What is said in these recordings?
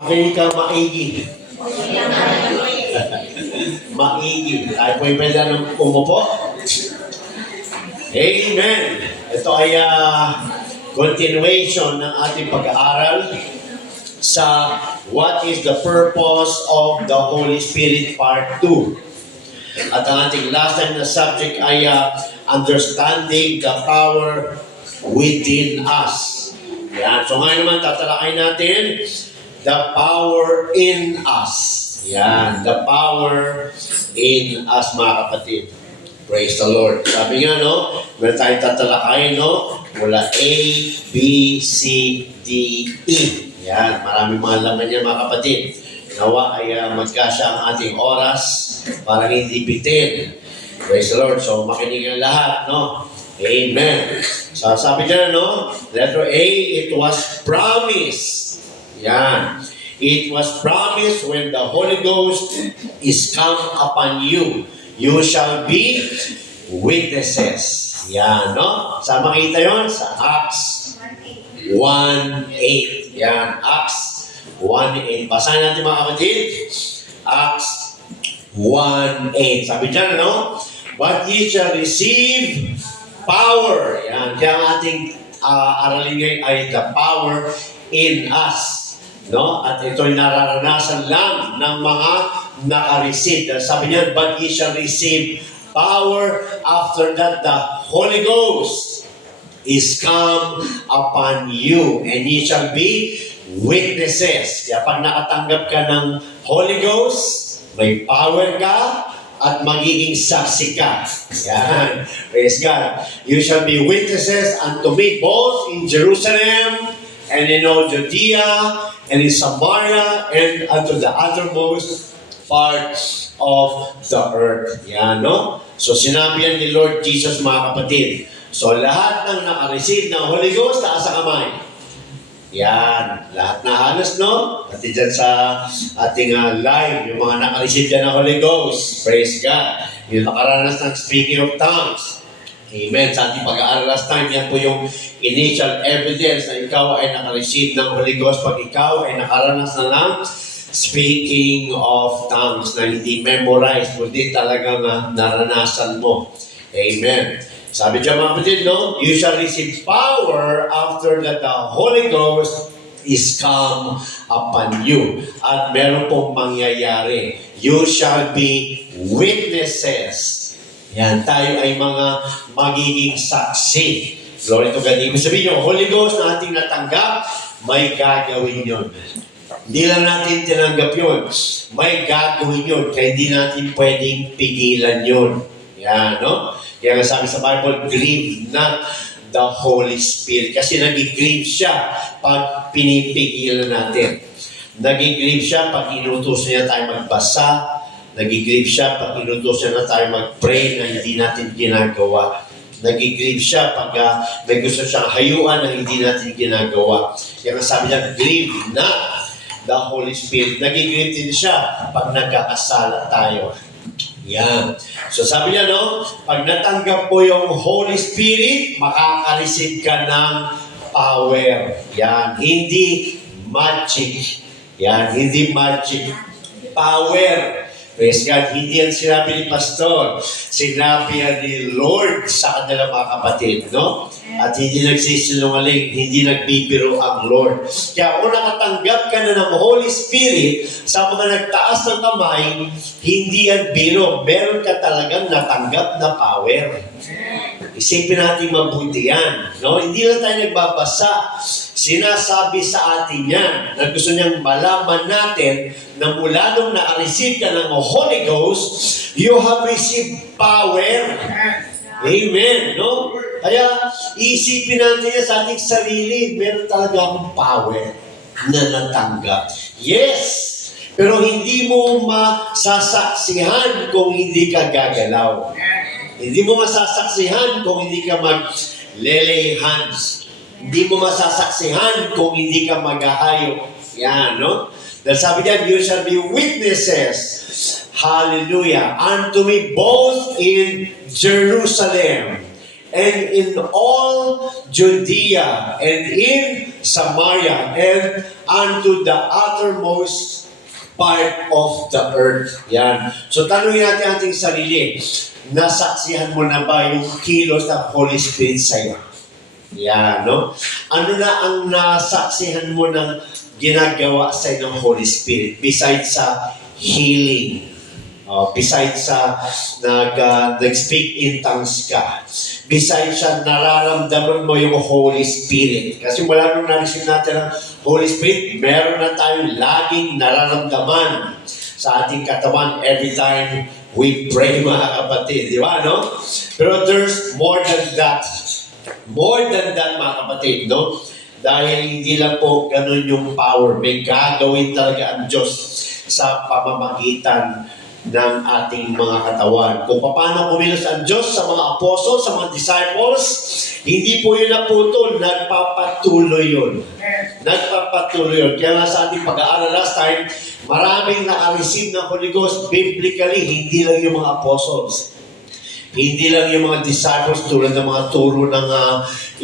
Hindi ka maigi. Maigi. Tayo po yung pwede ng umupo. Amen. Ito ay continuation ng ating pag-aaral sa What is the Purpose of the Holy Spirit Part 2. At ang ating last time na subject ay understanding the power within us. Yan. So ngayon naman tatalakay natin the power in us. Yan. The power in us, mga kapatid. Praise the Lord. Sabi nga, no? Meron tayong tatalakay, no? Mula A, B, C, D, E. Yan. Maraming mga laman yan, mga kapatid. Nawa ay magkasya ang ating oras para hindi bitin. Praise the Lord. So, makinig ang lahat, no? Amen. So, sabi dyan, no? Letter A, it was promised. Yan. It was promised when the Holy Ghost is come upon you, you shall be witnesses. Yan, no? Saan makita yon? Sa Acts 1:8. Yan, Acts 1:8. Basahin natin, mga kapatid. Acts 1:8. Sabi dyan, no? But ye shall receive power. Yan. Kaya ang ating aralin ngayon ay the power in us. No? At ito'y nararanasan lang ng mga naka-receive. Sabi niya, but ye shall receive power after that the Holy Ghost is come upon you, and ye shall be witnesses. Kaya pag nakatanggap ka ng Holy Ghost, may power ka, at magiging saksi ka. Yan. Praise God. You shall be witnesses unto me both in Jerusalem and in all Judea and in Samaria and unto the uttermost parts of the earth. Yan, no? So sinabi yan ni Lord Jesus, mga kapatid. So lahat ng naka-receive ng Holy Ghost, taas ang kamay. Yan. Lahat na halos, no? Pati dyan sa ating live, yung mga naka-receive dyan ng Holy Ghost. Praise God. Yung nakaranas ng speaking of tongues. Amen. Sa ating pag-aaral last time, yan po yung initial evidence na ikaw ay naka-receive ng Holy Ghost pag ikaw ay nakaranas na ng speaking of tongues na hindi memorized, kundi talagang naranasan mo. Amen. Sabi dyan, mga kapatid, no? You shall receive power after that the Holy Ghost is come upon you. At meron pong mangyayari. You shall be witnesses. Yan, tayo ay mga magiging saksi. Glory to God. Ibig sabihin yung Holy Ghost na ating natanggap, may gagawin yun. Hindi lang natin tinanggap yun. May gagawin yun. Kaya hindi natin pwedeng pigilan yun. Yan, no? Kaya nga sabi sa Bible, grieve not the Holy Spirit. Kasi nag-grieve siya pag pinipigilan natin. Nag-grieve siya pag inutos niya tayo magbasa. Nag-grieve siya pag inutos niya na tayo mag-pray na hindi natin ginagawa. Nag-grieve siya pag may gusto siyang hayuan na hindi natin ginagawa. Kaya nga sabi niya, grieve not the Holy Spirit. Nag-grieve din siya pag nagkakasala tayo. Yan. So sabi niya, no, pag natanggap mo yung Holy Spirit, makaka-receive ka ng power. Yan. Hindi magic. Yan. Hindi magic. Power. Praise God. Hindi yan sinabi ni Pastor. Sinabi yan ni Lord sa kanila, mga kapatid, no? At hindi nagsisinungaling, hindi nagbibiro ang Lord. Kaya kung nakatanggap ka na ng Holy Spirit, sa mga nagtaas ng kamay, hindi yan biro. Meron ka talagang natanggap na power. Isipin natin mabuti yan. No? Hindi lang tayo nagbabasa. Sinasabi sa atin yan na gusto niyang malaman natin na mula nung na-receive ka ng Holy Ghost, you have received power. Amen. No? Kaya isipin natin yan sa ating sarili. Meron talaga akong power na natanggap. Yes! Pero hindi mo masasaksihan kung hindi ka gagalaw. Hindi mo masasaksihan kung hindi ka mag-lay hands. Hindi mo masasaksihan kung hindi ka mag-ahayok. Yan, no? Dahil sabi niya, you shall be witnesses. Hallelujah. Unto me both in Jerusalem and in all Judea and in Samaria, and unto the uttermost part of the earth. Yan. So tanungin natin ating sarili, nasaksihan mo na ba yung kilos ng Holy Spirit sa'yo? Yan, no? Ano na ang nasaksihan mo ng ginagawa sa'yo ng Holy Spirit besides sa healing? Besides sa nag-speak in tongues ka, besides sa nararamdaman mo yung Holy Spirit. Kasi wala nung na-receive natin ang Holy Spirit, meron na tayong laging nararamdaman sa ating katawan every time we pray, mga kapatid. Di ba, no? Pero there's more than that. More than that, mga kapatid, no? Dahil hindi lang po ganun yung power. May gagawin talaga ang Diyos sa pamamagitan ng ating mga katawan. Kung paano kumilos ang Diyos sa mga apostles, sa mga disciples, hindi po yun naputol, nagpapatuloy yun. Nagpapatuloy yun. Kaya nga sa ating pag-aaral last time, maraming naka-receive ng Holy Ghost biblically, hindi lang yung mga apostles. Hindi lang yung mga disciples tulad ng mga turo ng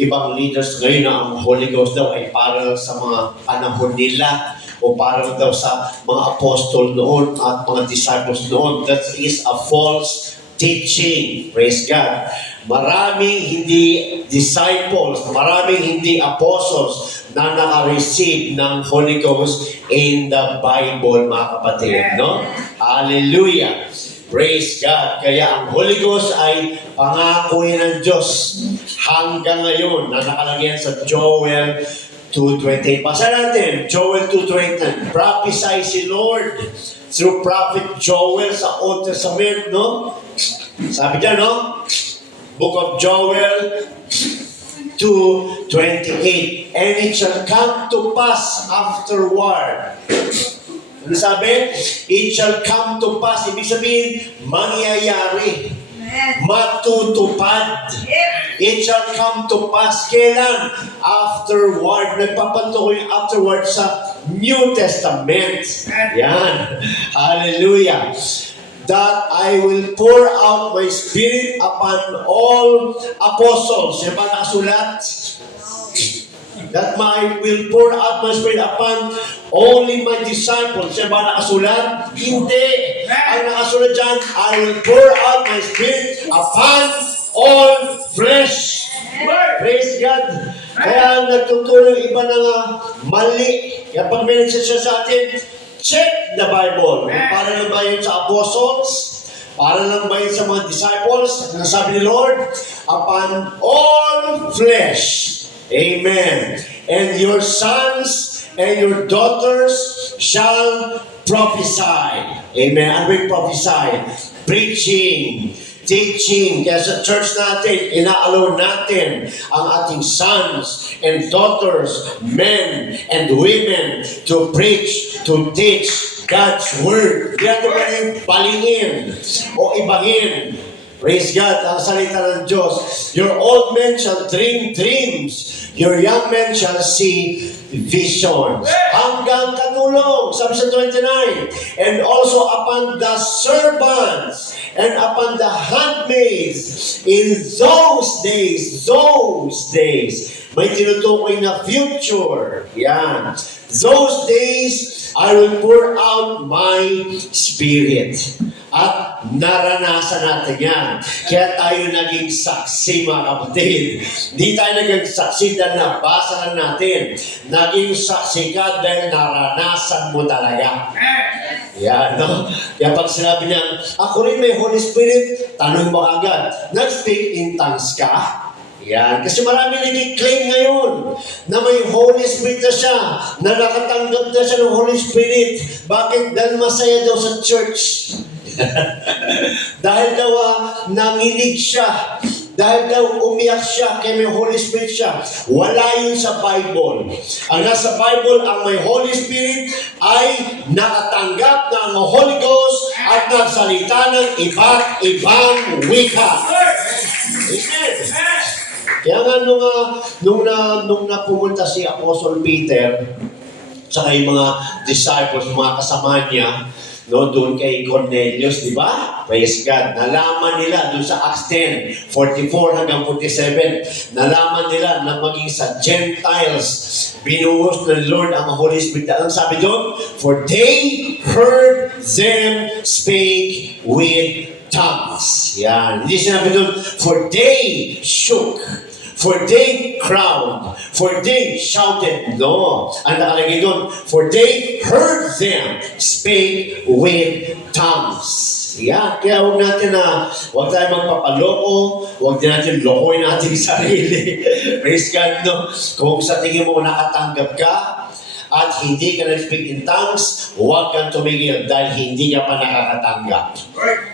ibang leaders ngayon na ang Holy Ghost daw ay para lang sa mga panahon nila o para daw sa mga apostol noon at mga disciples noon. That is a false teaching. Praise God. Maraming hindi disciples, maraming hindi apostles na naka-receive ng Holy Ghost in the Bible, mga kapatid. No? Hallelujah. Praise God. Kaya ang Holy Ghost ay pangako ng Diyos hanggang ngayon na nakalagyan sa Joel 2:20. Pasa natin, Joel 2:20. Prophesy si Lord through Prophet Joel sa Old Testament, no? Sabi dyan, no? Book of Joel 2:28. And it shall come to pass afterward. Ano sabi? It shall come to pass. Ibig sabihin, mangyayari. Matutupad. It shall come to pass. Kailan? Afterward. Nagpapanto ko yung afterward sa New Testament. Yan. Hallelujah. That I will pour out my spirit upon all apostles. Yan ba nakasulat? That I will pour out my spirit upon only my disciples. Yan ba nakasulat? Hindi. Ang nakasulat dyan, I will pour out my spirit upon all flesh. Praise God. Kaya nagtuturo yung iba na mali. Kaya pag may nagsasya sa atin, check the Bible. Para lang ba yun sa apostles? Para lang ba yun sa mga disciples? Ang sabi ni Lord, upon all flesh. Amen. And your sons and your daughters shall prophesy. Amen. Ano ba yung prophesy? Preaching, teaching. Kaya sa church natin, ina-allow natin ang ating sons and daughters, men and women to preach, to teach God's Word. Hindi natin ba yung palingin o ibahin. Praise God, ang salita ng Diyos. Your old men shall dream dreams. Your young men shall see visions. Hanggang katulong, sabi sa 29. And also upon the servants and upon the handmaids in those days, may tinutukoy na future. Yan. Those days, I will pour out my spirit. At naranasan natin yan. Kaya tayo naging saksi, mga kapatid. Hindi tayo naging saksi dahil nabasa lang natin. Naging saksi ka dahil naranasan mo talaga. Yan, no? Kaya pag sinabi niya, ako rin may Holy Spirit, tanong mo agad, nag-speak in tongues ka? Yan. Kasi marami nag-claim ngayon na may Holy Spirit na siya, na nakatanggap na siya ng Holy Spirit. Bakit? Dahil masaya daw sa church. Dahil daw nanginig siya. Dahil daw umiyak siya, kaya may Holy Spirit siya. Wala yun sa Bible. Ang nasa Bible, ang may Holy Spirit ay nakatanggap ng Holy Ghost at nagsalita ng iba't ibang wika. Amen. Kaya nga nung pumunta si Apostle Peter, saka yung mga disciples, mga kasama niya, no, doon kay Cornelius, di ba? Praise God. Nalaman nila doon sa Acts 10, 44 hanggang 47, nalaman nila na maging sa Gentiles, binuhos ng Lord ang Holy Spirit. Ang sabi doon? For they heard them speak with tongues. Yan. Hindi sinabi doon, for they shook. For they crowd, for they shouted, no. Ang nakalagay doon, for they heard them speak with tongues. Yeah, kaya huwag tayo magpapaloko, huwag din natin lokohin natin sarili. Praise God, no? Kung sa tingin mo nakatanggap ka, at hindi ka nag-speak in tongues, huwag kang tumigil dahil hindi ka pa nakakatanggap.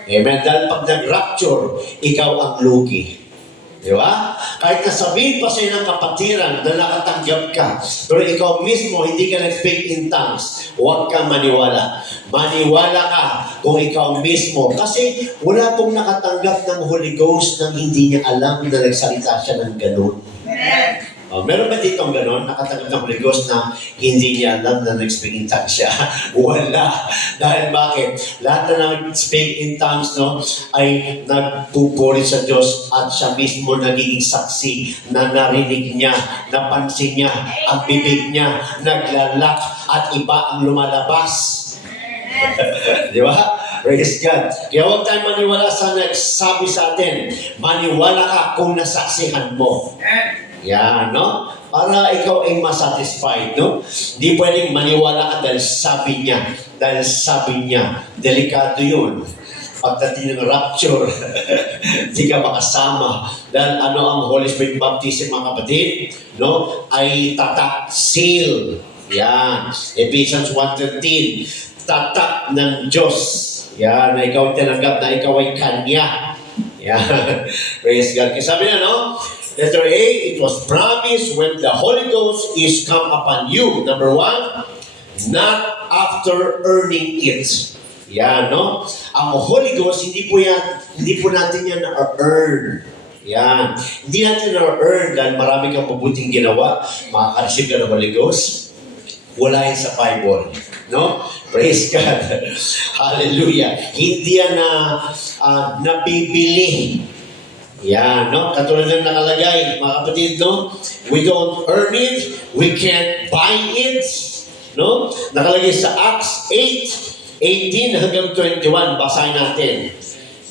Amen? Dahil pag nag-rapture, ikaw ang lugi. Di ba? Kahit nasabihin pa sa'yo ng kapatiran na nakatanggap ka, pero ikaw mismo hindi ka nag-speak in tongues, huwag kang maniwala. Maniwala ka kung ikaw mismo. Kasi wala pong nakatanggap ng Holy Ghost nang hindi niya alam na nagsalita siya ng ganun. Amen. Meron ba ditong gano'n? Nakatanggap ng Holy Ghost na hindi niya alam na nag-speak in tongues siya? Wala. Dahil bakit? Lahat na nag-speak in tongues, no, ay nagpupuri sa Diyos at siya mismo nagiging saksi na narinig niya, napansin niya, ang bibig niya, naglalak at iba ang lumalabas. Di ba? Praise God. Kaya huwag tayong maniwala sa nagsabi sa atin. Maniwala ka kung nasaksihan mo. Yan, no? Para ikaw ay masatisfied, no? Di pwedeng maniwala ka dahil sabi niya. Dahil sabi niya, delikado yun. Pagdating ng rapture, di ka makasama. Dahil ano ang Holy Spirit baptism, mga kapatid? No? Ay tatak, seal. Yan. Ephesians 1:13. Tatak ng Diyos. Yan, na ikaw tinanggap na ikaw ay Kanya. Yan. Praise God. Kasi sabi niya, no? Letter A, it was promised when the Holy Ghost is come upon you. Number 1, not after earning it. Yan, no? Ang Holy Ghost, hindi po natin yan na-earn. Yan. Hindi natin na-earn dahil marami kang mabuting ginawa. Makaka-receive ka ng Holy Ghost. Wala yan sa Bible. No? Praise God. Hallelujah. Hindi yan nabibili. Yan, no? Katulad ng nakalagay, mga kapatid, no? We don't earn it, we can't buy it, no? Nakalagay sa Acts 8:18 hanggang 21, basahin natin.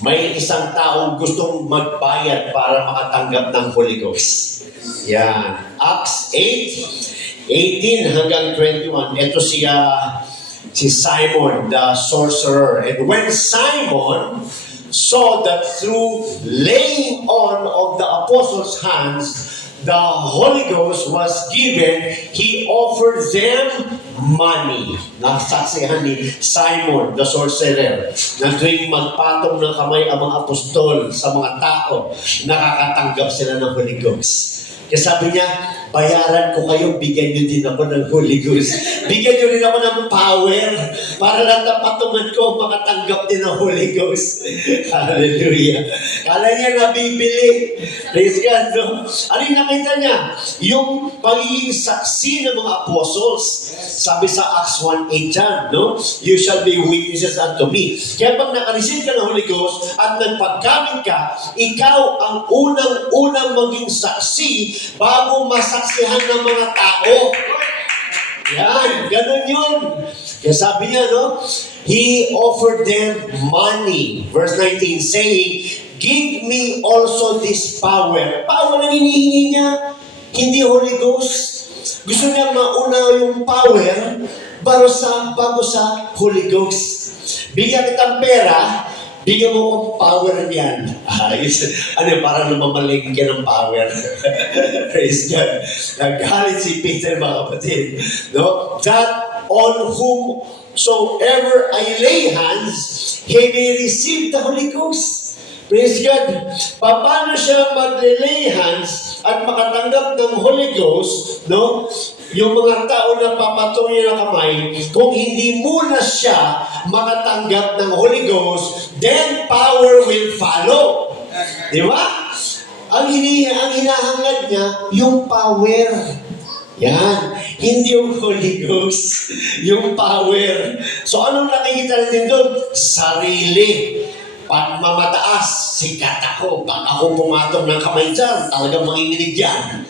May isang taong gustong magbayad para makatanggap ng Holy Ghost. Yan. Acts 8:18 hanggang 21. Ito si Simon, the sorcerer. And when Simon saw that through laying on of the apostles' hands, the Holy Ghost was given, he offered them money. Nasaksihan ni Simon, the sorcerer, na tuwing magpatong ng kamay ang mga apostol sa mga tao, nakakatanggap sila ng Holy Ghost. Kasi sabi niya, bayaran ko kayo, bigyan niyo din ako ng Holy Ghost. Bigyan niyo rin ako ng power para lahat ng patungan ko makatanggap din ng Holy Ghost. Hallelujah. Kala niya nabibili. Praise God, no? Ano yung nakita niya? Yung pagiging saksi ng mga apostles. Sabi sa Acts 1:8 dyan, no? You shall be witnesses unto me. Kaya pag nakareceive ka ng Holy Ghost at nagpaggamit ka, ikaw ang unang-unang maging saksi bago masaksihan ng mga tao. Yan, ganun yun. Kaya sabi niya, no? He offered them money. Verse 19, saying, give me also this power. Power na hinihingi niya, hindi Holy Ghost. Gusto niya mauna yung power bago sa Holy Ghost. Bigyan kitang pera, bigyan mo kong power niyan. Para lumamaling ka ng power. Praise God. Nagalit si Peter, mga kapatid. No? That on whomsoever I lay hands, he may receive the Holy Ghost. Praise God. Paano siya mag-lay hands at makatanggap ng Holy Ghost, no? Yung mga tao na papatungin ng kamay, kung hindi muna siya makatanggap ng Holy Ghost, then power will follow. Di ba? Ang hinahangad niya, yung power. Yan. Hindi yung Holy Ghost. Yung power. So anong nakikita natin doon? Sarili. Pag mamataas, sikat ako. Pag ako pumatong ng kamay dyan, talagang manginginig yan.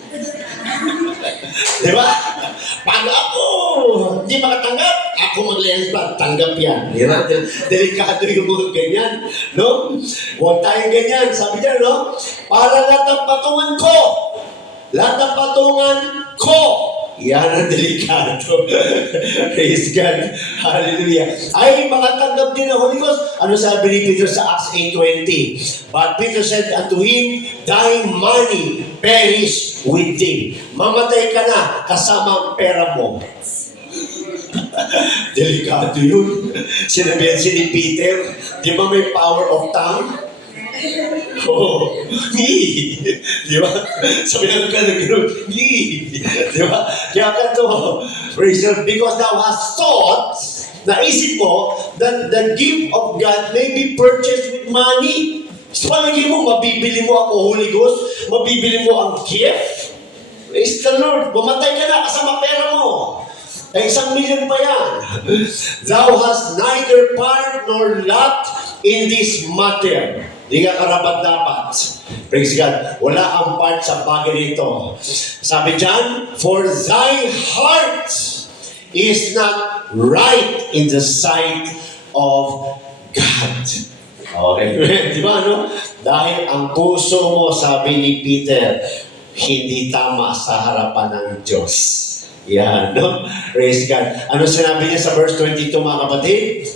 Di ba? Pag ako hindi makatanggap, ako mag-lensbad, tanggap yan. Yan, delikado yung mga ganyan. No? Huwag tayong ganyan. Sabi niya, no? Para lahat ng patungan ko. Lahat ng patungan ko. Yan ang delikado. Praise God. Hallelujah. Ay, makatanggap din ang Holy Ghost. Ano sabi ni Peter sa Acts 8:20? But Peter said unto him, thy money perish with thee. Mamatay ka na kasama ang pera mo. Delikado yun. Sinabihan si ni Peter, di ba may power of tongue? Oh, di ba? Sabi ng gano'n, di ba? Kaya ka to, praise God, because thou hast thought, naisip mo, that the gift of God may be purchased with money. So, palagi mo, mabibili mo ako Holy Ghost, mabibili mo ang gift. Praise the Lord, mamatay ka na kasama pera mo. Ay, 1 million pa yan. Thou hast neither part nor lot in this matter. Di ka karapat-dapat. Praise God. Wala ang part sa bagay nito. Sabi dyan, for thy heart is not right in the sight of God. Okay. Di ba, no? Dahil ang puso mo, sabi ni Peter, hindi tama sa harapan ng Diyos. Yan, no? Praise God. Ano sinabi niya sa verse 22, mga kapatid?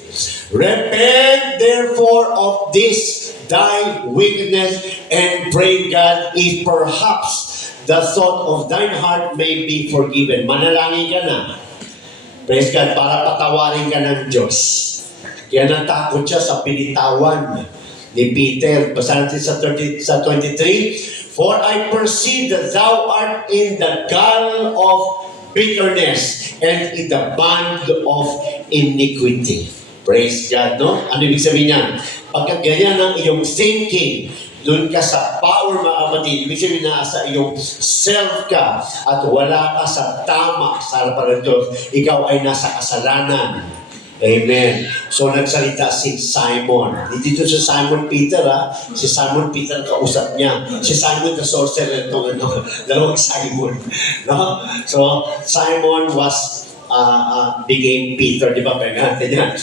Repent therefore of this thy wickedness and pray God if perhaps the thought of thine heart may be forgiven. Manalangin ka na. Praise God, para patawarin ka ng Diyos. Kaya natakot siya sa pinitawan ni Peter. Basta natin sa 23, for I perceive that thou art in the gall of bitterness and in the band of iniquity. Praise God, no? Ano ibig sabihin niyan? Pagka ganyan ang iyong thinking, doon ka sa power, mga kapatid, ibig sabihin na sa iyong self ka at wala ka sa tama sa harapan ng Diyos, ikaw ay nasa kasalanan. Amen. So nagsalita si Simon. Dito si Simon Peter, ha? Si Simon Peter kausap niya. Si Simon the sorcerer itong dalawang Simon. No? So Simon was became Peter, di ba? Pagkakata niya.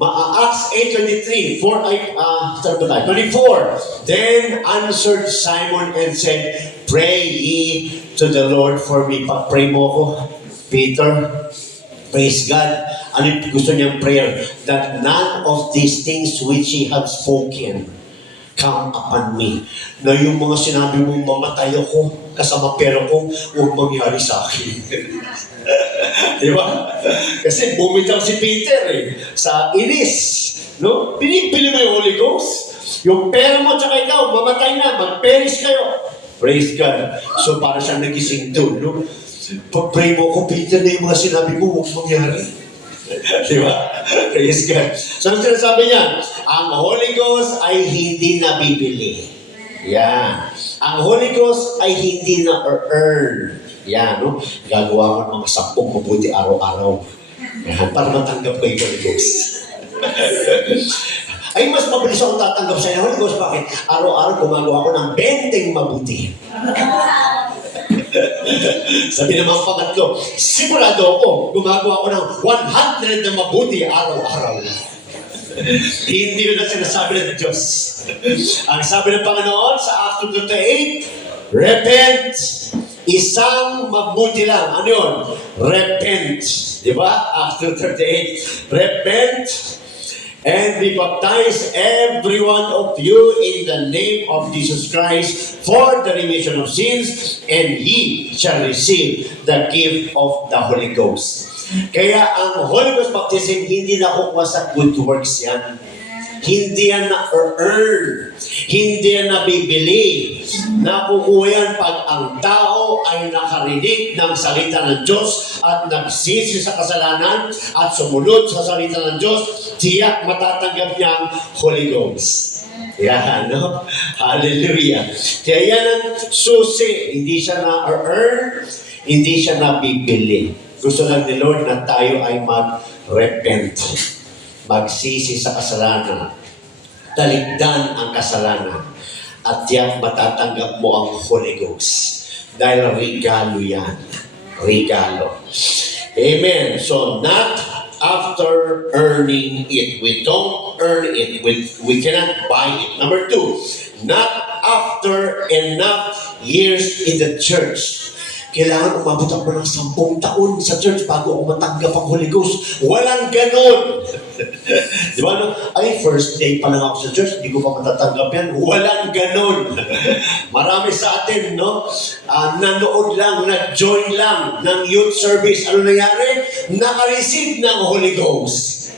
Acts 8:23, 24. Then answered Simon and said, pray ye to the Lord for me. Pray mo ko, Peter. Praise God. Ano yung gusto niyang prayer? That none of these things which he have spoken come upon me. Na yung mga sinabi mong mamatay ako, kasama pera ko, huwag mangyari sa akin. Di ba? Kasi bumitaw si Peter sa inis. No? Pinipili mo yung Holy Ghost. Yung pera mo tsaka ikaw, mamatay na, mag-perish kayo. Praise God. So para siya nagising doon. No? Pag-pray mo ko, Peter, na yung mga sinabi mo, huwag mangyari. Di ba? Praise God. So, ang sinasabi niya, ang Holy Ghost ay hindi nabibili. Yan. Ang Holy Ghost ay hindi na-earn. Yan, no? Gagawa ko ng mga 10 mabuti araw-araw. Yan, para matanggap ko yung Holy Ghost. Ay, mas mabilis akong tatanggap sa Holy Ghost. Bakit? Araw-araw gumagawa ko ng 20 mabuti. Sabi naman pangatlo, sigurado ako, gumagawa ko ng 100 na mabuti araw-araw. Hindi yun ang sinasabi ng Diyos. Ang sabi ng Panginoon sa Acts 2:8, repent, isang mabuti lang. Ano yun? Repent. Di ba? Acts 2:38, repent, and be baptized every one of you in the name of Jesus Christ for the remission of sins, and ye shall receive the gift of the Holy Ghost. Kaya ang Holy Ghost baptism, hindi nakukuha sa good works yan. Hindi yan na-earn. Hindi yan nabibili. Nakukuha yan pag ang tao ay nakarinig ng salita ng Diyos at nagsisi sa kasalanan at sumunod sa salita ng Diyos, tiyak matatanggap niya ang Holy Ghost. Yan, no? Hallelujah. Kaya yan ang susi. Hindi siya na-earn. Hindi siya nabibili. Gusto lang ni Lord na tayo ay mag-repent. Magsisi sa kasalanan. Taligdan ang kasalanan. At yan, matatanggap mo ang Holy Ghost. Dahil regalo yan. Regalo. Amen. So, not after earning it. We don't earn it. We cannot buy it. Number 2, not after enough years in the church. Kailangan umabot ako ng 10 taon sa church bago ako matanggap ang Holy Ghost. Walang ganon. Di ba? No? Ay, first day pa lang ako sa church, hindi ko pa matatanggap yan. Walang ganon. Marami sa atin, no? Nanood lang, nag-join lang ng youth service. Ano nangyari? Naka-receive ng Holy Ghost.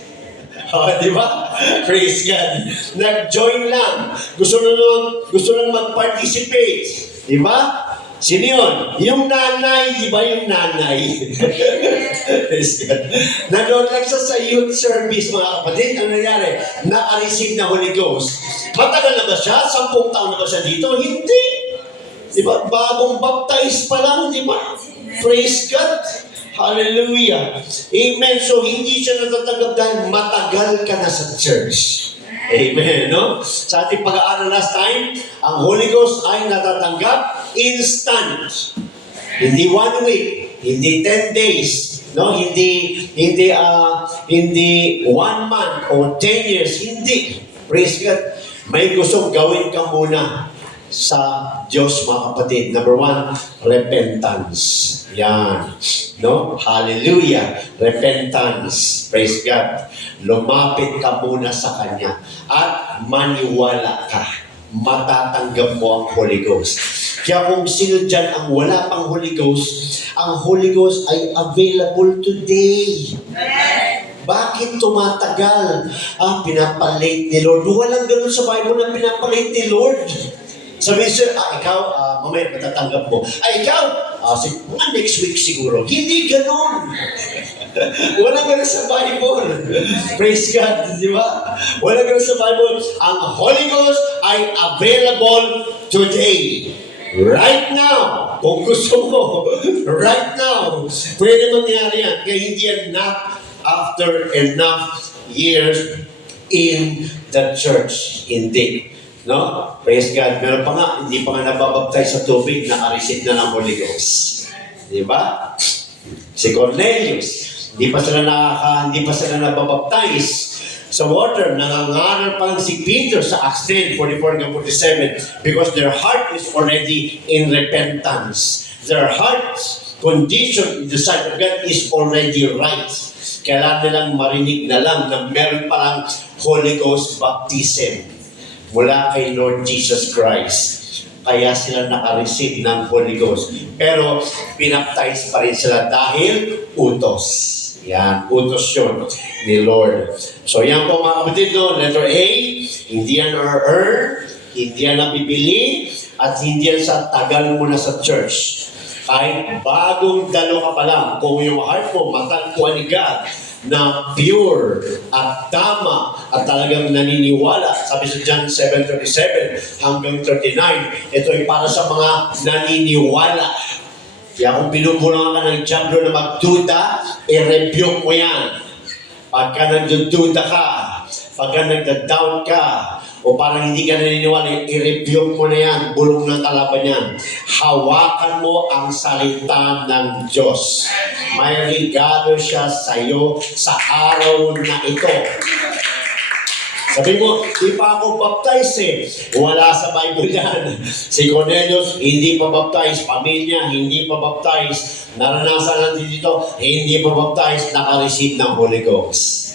Di ba? Praise God. Nag-join lang. Gusto lang mag-participate. Di ba? Sino yun? Yung nanay, di ba yung nanay? Praise God. Nanood lang siya sa youth service, mga kapatid. Ano nangyari? Naka-receive na Holy Ghost. Matagal na ba siya? 10 taon na ba siya dito? Hindi. Di ba? Bagong baptize pa lang, di ba? Praise God. Hallelujah. Amen. So, hindi siya natatanggap dahil matagal ka na sa church. Amen, no? Sa ating pag-aaral last time, ang Holy Ghost ay natatanggap instant. Hindi 1 week, hindi 10 days, no? Hindi 1 month or 10 years, hindi. Praise God. May gustong gawin ka muna sa Diyos, mga kapatid. Number 1, repentance. Yan. No? Hallelujah. Repentance. Praise God. Lumapit ka muna sa Kanya. At maniwala ka. Matatanggap mo ang Holy Ghost. Kaya kung sino dyan ang wala pang Holy Ghost, ang Holy Ghost ay available today. Bakit tumatagal? Pinapalate ni Lord. Walang ganun sa Bible na pinapalate ni Lord. Sabi sir, ikaw, mamaya matatanggap mo. Ikaw, next week siguro. Hindi ganon. Walang ganon sa Bible. Praise God, di ba? Walang ganon sa Bible. Ang Holy Ghost ay available today. Right now. Kung gusto mo. Right now. Pwede mangyari yan. Kaya hindi yan not after enough years in the church. Hindi. No? Praise God. Meron pa nga, hindi pa nga nababaptize sa tubig, naka-receive na ng Holy Ghost. Di ba? Si Cornelius, hindi pa sila nababaptize sa water. Nangangaral pa lang si Peter sa Acts 10:44-47 because their heart is already in repentance. Their heart's condition in the sight of God is already right. Kailangan nilang marinig na lang na meron pa lang Holy Ghost baptism mula kay Lord Jesus Christ. Kaya sila naka-receive ng Holy Ghost. Pero pinaptize pa rin sila dahil utos. Yan, utos yun ni Lord. So yan po mga kapatid, no? Letter A, hindi yan earn, hindi yan nabibili, at hindi yan sa tagal mo na sa church. Kahit bagong dalo ka pa lang, kung yung heart mo matagpuan ni God, na pure at tama at talagang naniniwala. Sabi sa John 7:37 hanggang 39, ito ay para sa mga naniniwala. Kaya kung pinupulungan ka ng diablo na magduda, i-rebuke mo yan. Pagka nagdududa ka, pagka nagda-doubt ka, o parang hindi ka naniniwala, i-rebuke mo na yan, bulong ng kalaban yan. Hawakan mo ang salita ng Diyos. May regalo siya sa iyo sa araw na ito. Sabi mo, di pa ako baptize eh. Wala sa Bible yan. Si Cornelius, hindi pa baptize. Pamilya, hindi pa baptize. Naranasan natin dito, hindi pa baptize. Naka-receive ng Holy Ghost.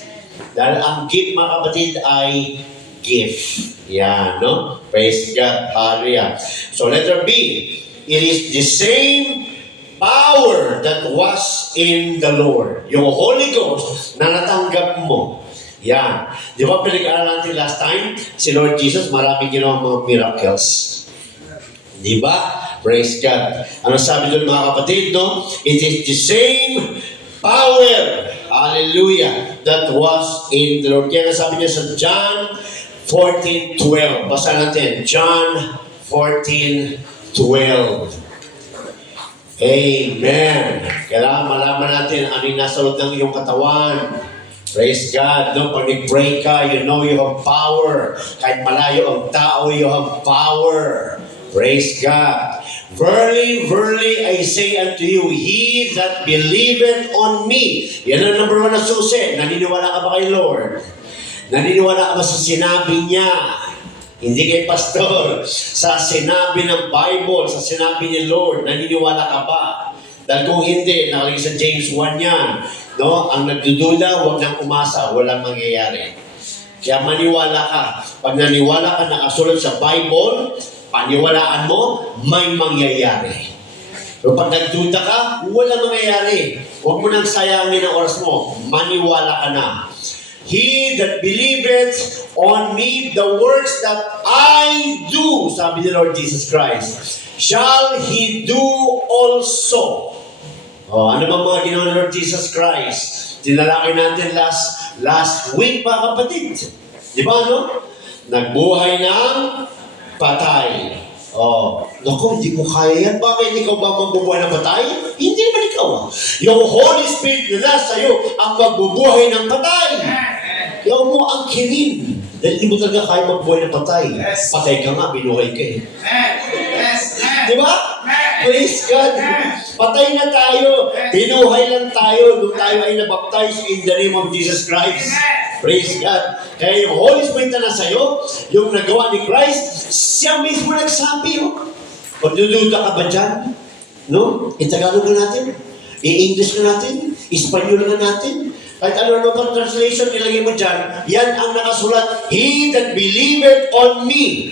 Dahil ang gift, mga kapatid, ay gift. Yan, no? Praise God. Hallelujah. So, letter B. It is the same power that was in the Lord. Yung Holy Ghost na natanggap mo. Yan. Di ba pinag-aaral natin last time? Si Lord Jesus, maraming ginawang mga miracles. Di ba? Praise God. Ano sabi doon mga kapatid, no? It is the same power. Hallelujah. That was in the Lord. Kaya sabi niya sa John 14:12. Basa natin. John 14:12. Amen. Kailangan malaman natin ano yung nasa loob ng iyong katawan. Praise God. No? Pag nag-pray ka, you know you have power. Kahit malayo ang tao, you have power. Praise God. Verily, verily, I say unto you, he that believeth on me. Yan ang number one na susi. Naniniwala ka ba kay Lord? Naniniwala ka ba sa sinabi niya? Hindi kay pastor. Sa sinabi ng Bible, sa sinabi ni Lord, naniniwala ka ba? Dahil kung hindi, nakalagay sa James 1 yan. No? Ang nagdududa, huwag nang umasa, walang mangyayari. Kaya maniwala ka. Pag naniwala ka, nakasulat sa Bible, paniwalaan mo, may mangyayari. So pag nagduda ka, walang mangyayari. Huwag mo nang sayangin ang oras mo. Maniwala ka na. He that believeth on me, the works that I do, sabi ni Lord Jesus Christ, shall he do also. Ano bang mga ginawa ni Lord Jesus Christ? Tinalakay natin last week, mga kapatid. Di ba, no? Nagbuhay ng patay. Naku, hindi mo kaya yan. Bakit ikaw ba magbubuhay ng patay? Hindi naman ikaw. Yung Holy Spirit na nasa iyo ang magbubuhay ng patay. Kaya mo ang kilin. Dahil hindi mo talaga kaya magbuhay ng patay. Patay ka nga, binuhay ka eh. Di ba? Praise God. Patay na tayo. Binuhay lang tayo nung tayo ay nabaptize in the name of Jesus Christ. Praise God. Kaya yung Holy Spirit na nasa iyo, yung nagawa ni Christ, siya mismo nagsabi. Pagdududa ka ba dyan? No? I-Tagalog na natin. I-English na natin. Espanyol na natin. Kahit ano pang translation nilagay mo dyan, yan ang nakasulat, he that believeth on me.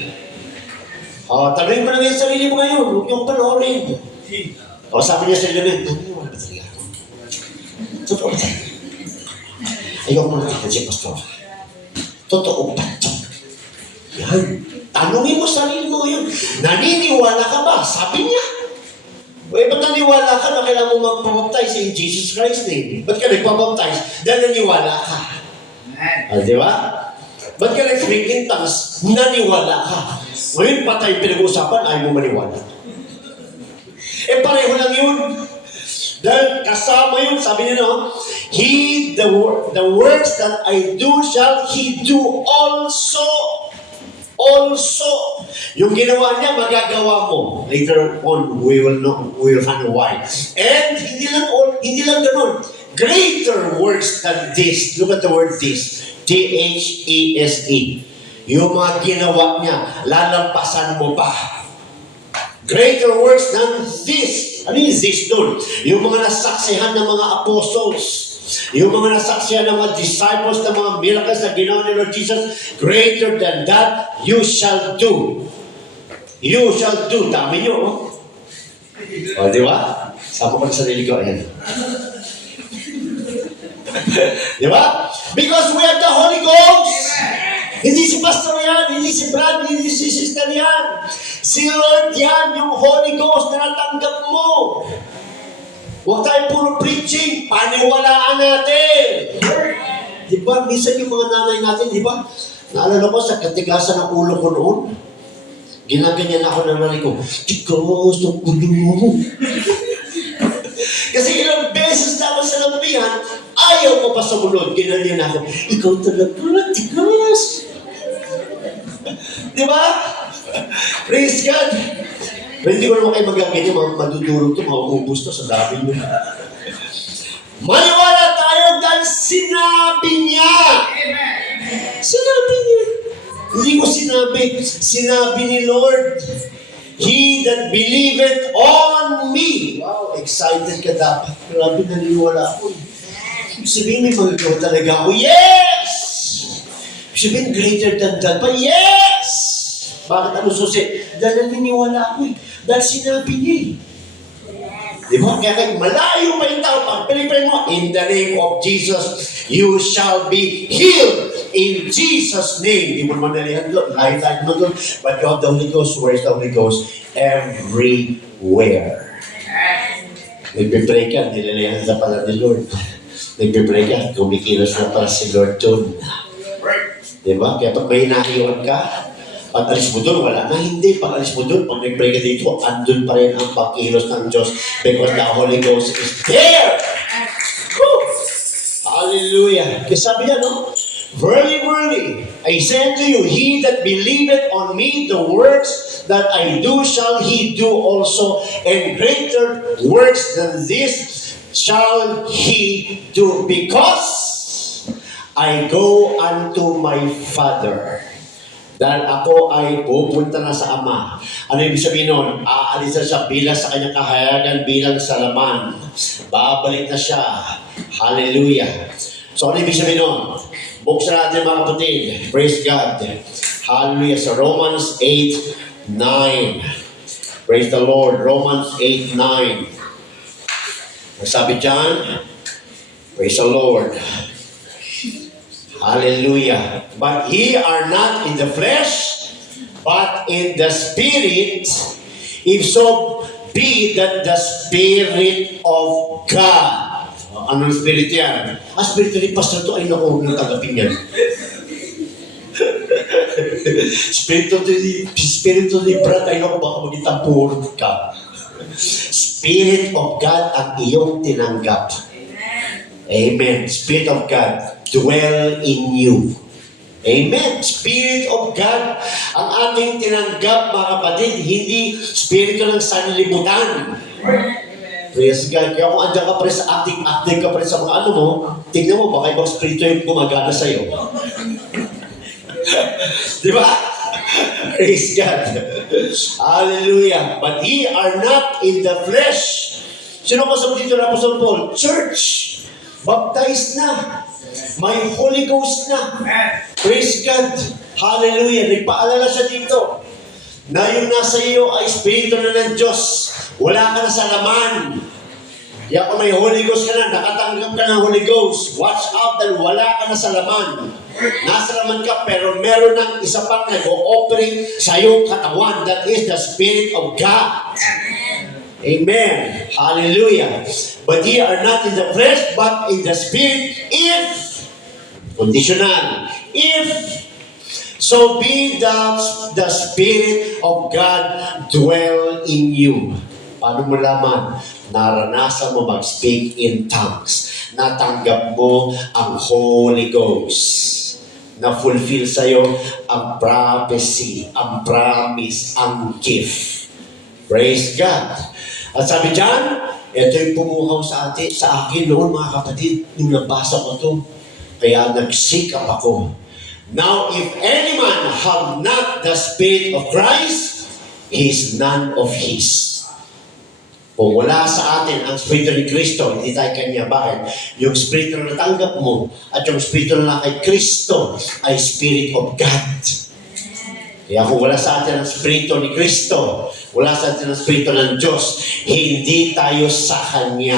Tanongin mo lang yung sarili mo ngayon, huwag niyong panoorin. Sabi niya sa sarili mo, wala ba talaga ako? Totoo ba talaga? Ayaw mo natin si Pastor. Totoo ba ito? Yan. Tanongin mo sarili mo ngayon, naniniwala ka ba? Sabi niya. Ba't naniwala ka na kailangan mo magpapaptize in Jesus Christ's name? Ba't ka nagpapaptize? Dahil naniwala ka. Di ba? Ba't ka nag-speak in tongues? Naniwala ka. Ngayon, patay pinag-uusapan, ayaw mo maniwala. Pareho lang yun. Dahil kasama yun, sabi niya, no? The works that I do shall he do also. Also, yung ginawa niya, magagawa mo. Later on, we will find why. And hindi lang ganun. Greater works than this. Look at the word this. T-H-E-S-E. Yung mga ginawa niya, lalampasan mo pa. Greater works than this. Ano yung this doon? Yung mga nasaksihan ng mga apostles. Yung mga nasaksihan ng mga disciples ng mga miracles na ginawa ni Lord Jesus, greater than that, you shall do. You shall do. Dami nyo, di ba? Sama ko na sarili ko. Ayan. Di ba? Because we have the Holy Ghost. Hindi si Pastor yan, hindi si Brad, hindi si Sister yan. Si Lord yan, yung Holy Ghost na natanggap mo. Huwag tayo puro preaching, paniwalaan natin. Diba, minsan yung mga nanay natin, diba? Naalala ko sa katigasan ng ulo ko noon, ginaganyan ako ng nanay ko, tigas ng ulo mo. Kasi ilang beses na ako sa lampihan, ayaw ko pa sumunod, ginanyan ako, ikaw talaga, tigas. Diba? Praise God. Pero hindi ko naman kayo magaganyan, madudurog ito, maubos ito sa dami nyo. Maniwala tayo dahil sinabi niya. Amen. Sinabi niya. Hindi ko sinabi. Sinabi ni Lord, he that believeth on me. Wow, excited ka dapat. Grabe, naniniwala ako. Sabihin, may magagawa talaga ako. Yes! Sabihin, greater than that. But yes! Bakit ano susi? Dahil naniniwala ako eh. Dahil sinabi niya eh. Di ba? Kaya kahit malayo pa yung tao, pag pinipray mo, in the name of Jesus, you shall be healed in Jesus' name. Di mo naman nalihan doon. Lahat mo doon. But you have the Holy Ghost. Where is the Holy Ghost? Everywhere. Nagpipray ka, nilalayan sa pala ni Lord. Nagpipray ka, kumikilos na para si Lord doon. Di ba? Kaya pag may naiwan ka, Pag alis mo doon, wala na. Hindi. Pag alis mo doon, pag nag-pray ka dito, andun pa rin ang pagkilos ng Diyos because the Holy Ghost is there. Woo! Hallelujah. Kasi sabi niya, no? Verily, verily, I say unto you, he that believeth on me, the works that I do shall he do also, and greater works than this shall he do, because I go unto my Father. Dahil ako ay pupunta na sa Ama. Ano ibig sabihin nun? Aalis na siya bilang sa kanyang kahayagan, bilang sa laman. Babalik na siya. Hallelujah. So ano ibig sabihin nun? Buksan natin mga kapatid. Praise God. Hallelujah. Sa Romans 8:9. Praise the Lord. Romans 8:9. Sabi dyan, praise the Lord. Hallelujah. But ye are not in the flesh, but in the Spirit, if so be that the Spirit of God. Anong Spirit yan? Spirit ni Pastor to, ay naku, nang tagapin yan. Spirito ni Brad, ay naku, baka maging tampurot ka. Spirit of God ang iyong tinanggap. Amen. Spirit of God dwell in you. Amen. Spirit of God ang ating tinanggap, mga kapatid, hindi spirito ng sanlibutan. Praise God. Kaya kung andyan ka pa rin sa acting ka pa rin sa mga ano mo, tignan mo, baka ibang spirito yung gumagana sa'yo. Di ba? Praise God. Hallelujah. But ye are not in the flesh. Sino ko sabi dito na Apostle Paul? Church. Baptized na. May Holy Ghost na. Praise God. Hallelujah. Nagpaalala siya dito na yung nasa iyo ay Espiritu na ng Diyos. Wala ka na sa laman. Kaya kung may Holy Ghost ka na, nakatanggap ka ng Holy Ghost, watch out dahil wala ka na sa laman. Nasa laman ka, pero meron ng isa pang nag-o-operate sa iyong katawan. That is the Spirit of God. Amen. Hallelujah. But ye are not in the flesh, but in the Spirit, if, conditional, if, so be the Spirit of God dwell in you. Paano mo laman? Naranasan mo mag-speak in tongues. Natanggap mo ang Holy Ghost. Na-fulfill sa'yo ang prophecy, ang promise, ang gift. Praise God. At sabi dyan, ito yung pumuhaw sa akin noon, mga kapatid, nung nabasa ko to. Kaya nagsikap ako. Now, if any man have not the Spirit of Christ, he is none of his. Kung wala sa atin ang Espiritu ni Kristo, hindi tayo kanya. Bakit? Yung Espiritu na natanggap mo at yung Espiritu na kay Kristo ay Spirit of God. Kaya kung wala sa atin ang Espiritu ni Kristo, wala sa atin ang Espiritu ng Diyos, hindi tayo sa Kanya.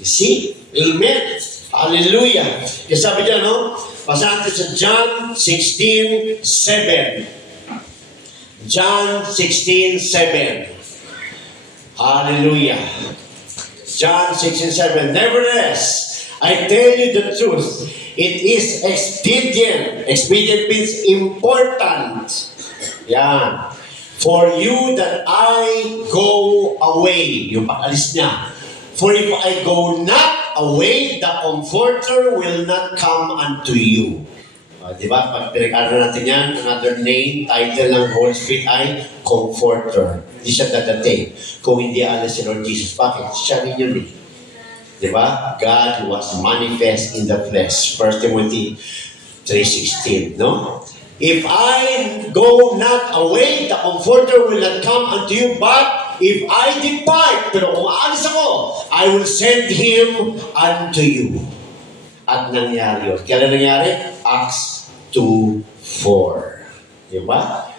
You see? Amen. Hallelujah. Kaya sabi niya, no? Basahin natin sa John 16:7. John 16:7. Hallelujah. John 16:7. Nevertheless, I tell you the truth. It is expedient. Expedient means important. Yan. For you that I go away. Yung pag-alis niya. For if I go not away, the Comforter will not come unto you. Diba? Pag pinag-aral natin yan, another name, title ng Holy Spirit ay Comforter. Hindi siya dadating kung hindi alas si Lord Jesus. Bakit? Siya rin yun eh. Diba? God was manifest in the flesh. 1 Timothy 3:16, no? If I go not away, the Comforter will not come unto you, but if I depart, pero kung aalis ako, I will send Him unto you. At nangyari yun. Kailan nangyari? Acts 2:4. Diba?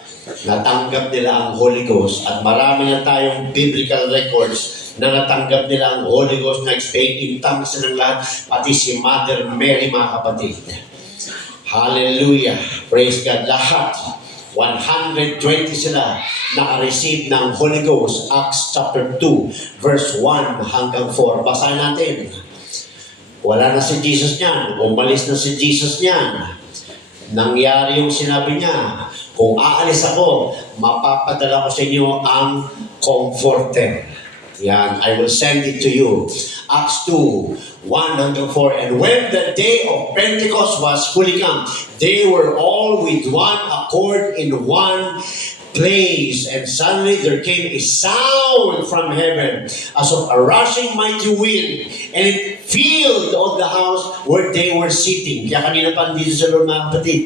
Natanggap nila ang Holy Ghost at marami na tayong biblical records na natanggap nila ang Holy Ghost na speak in tongues ng lahat, pati si Mother Mary, mga kapatid. Hallelujah. Praise God. Lahat. 120 sila naka-receive ng Holy Ghost. Acts chapter 2, verse 1 hanggang 4. Basahin natin. Wala na si Jesus niyan. Umalis na si Jesus niyan. Nangyari yung sinabi niya. Kung aalis ako, mapapadala ko sa inyo ang comforter. Yan, I will send it to you. Acts 2, 104. And when the day of Pentecost was fully come, they were all with one accord in one place. And suddenly there came a sound from heaven as of a rushing mighty wind. And it filled all the house where they were sitting. Kaya kanina pa dito sa Lord, mga kapatid.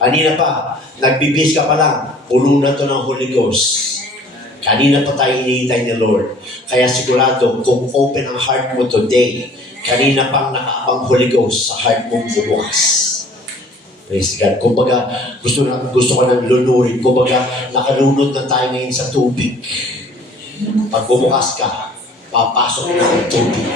Kanina pa, nagbibis ka pa lang, puno na to ng Holy Ghost. Kanina pa tayo hinihintay ni Lord. Kaya sigurado, kung open ang heart mo today, kanina pang nakaabang Holy Ghost sa heart mong bumukas. Praise God. Kumbaga, gusto ko nang lunurin. Kumbaga, nakalunod na tayo ngayon sa tubig. Pag bumukas ka, papasok na ang tubig.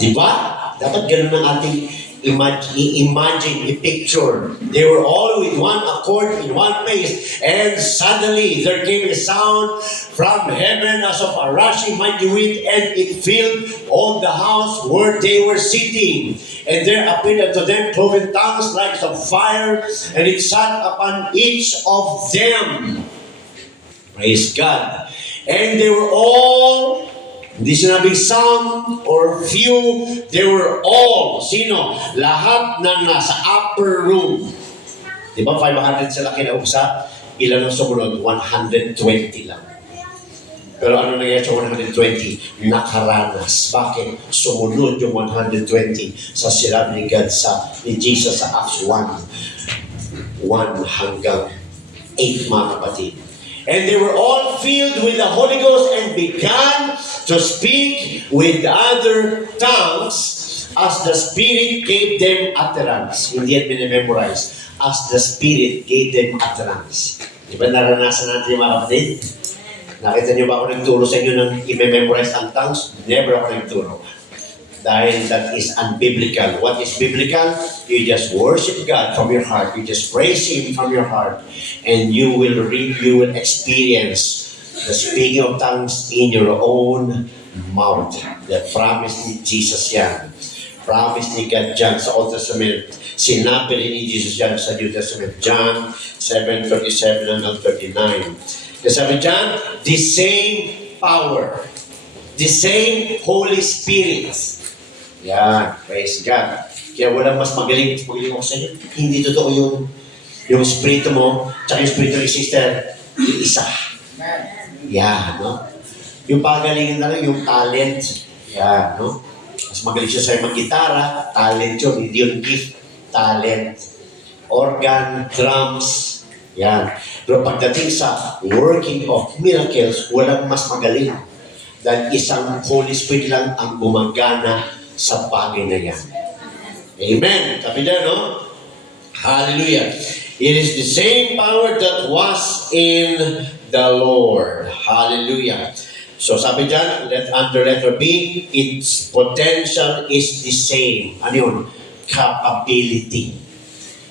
Di ba? Dapat ganun ang ating imagine, i-picture. They were all with one accord in one place, and suddenly there came a sound from heaven as of a rushing mighty wind, and it filled all the house where they were sitting. And there appeared unto them cloven tongues like of fire, and it sat upon each of them. Praise God. And they were all, hindi sinabing some or few, they were all. Sino? Lahat na nasa upper room. Di ba 500 sila kinausap? Ilan ang sumunod? 120 lang. Pero ano nangyayari sa 120? Nakaranas. Bakit? Sumunod yung 120 sa sinabi ni God ni Jesus sa Acts 1. 1 hanggang 8, mga kapatid. And they were all filled with the Holy Ghost and began to speak with other tongues as the Spirit gave them utterance. Hindi yan minimemorize. As the Spirit gave them utterance. Di ba naranasan natin yung mga kapatid? Nakita niyo ba ako nagturo sa inyo ng i-memorize ang tongues? Never ako nagturo. Dahil that is unbiblical. What is biblical? You just worship God from your heart. You just praise Him from your heart. And you will experience the speaking of tongues in your own mouth. The promise ni Jesus yan. Promise ni God dyan sa Old Testament. Sinabi rin ni Jesus yan sa New Testament. John 7:37 hanggang 39. Kasi sabi dyan, the same power. The same Holy Spirit. Yan, praise God. Kaya walang mas magaling ako sa inyo. Hindi totoo yung spirito mo, tsaka yung spirito ni sister, iisa. Yan, no? Yung pagalingan na lang, yung talent. Yan, no? Mas magaling siya sa'yo mag-gitara, talent yun. Hindi yung gift, talent. Organ, drums, yan. Pero pagdating sa working of miracles, walang mas magaling. Dahil isang Holy Spirit lang ang gumagana sa bagay na yan. Amen. Sabi na, no? Hallelujah. It is the same power that was in the Lord. Hallelujah. So sabi dyan, under letter B, its potential is the same. Ano yun? Capability.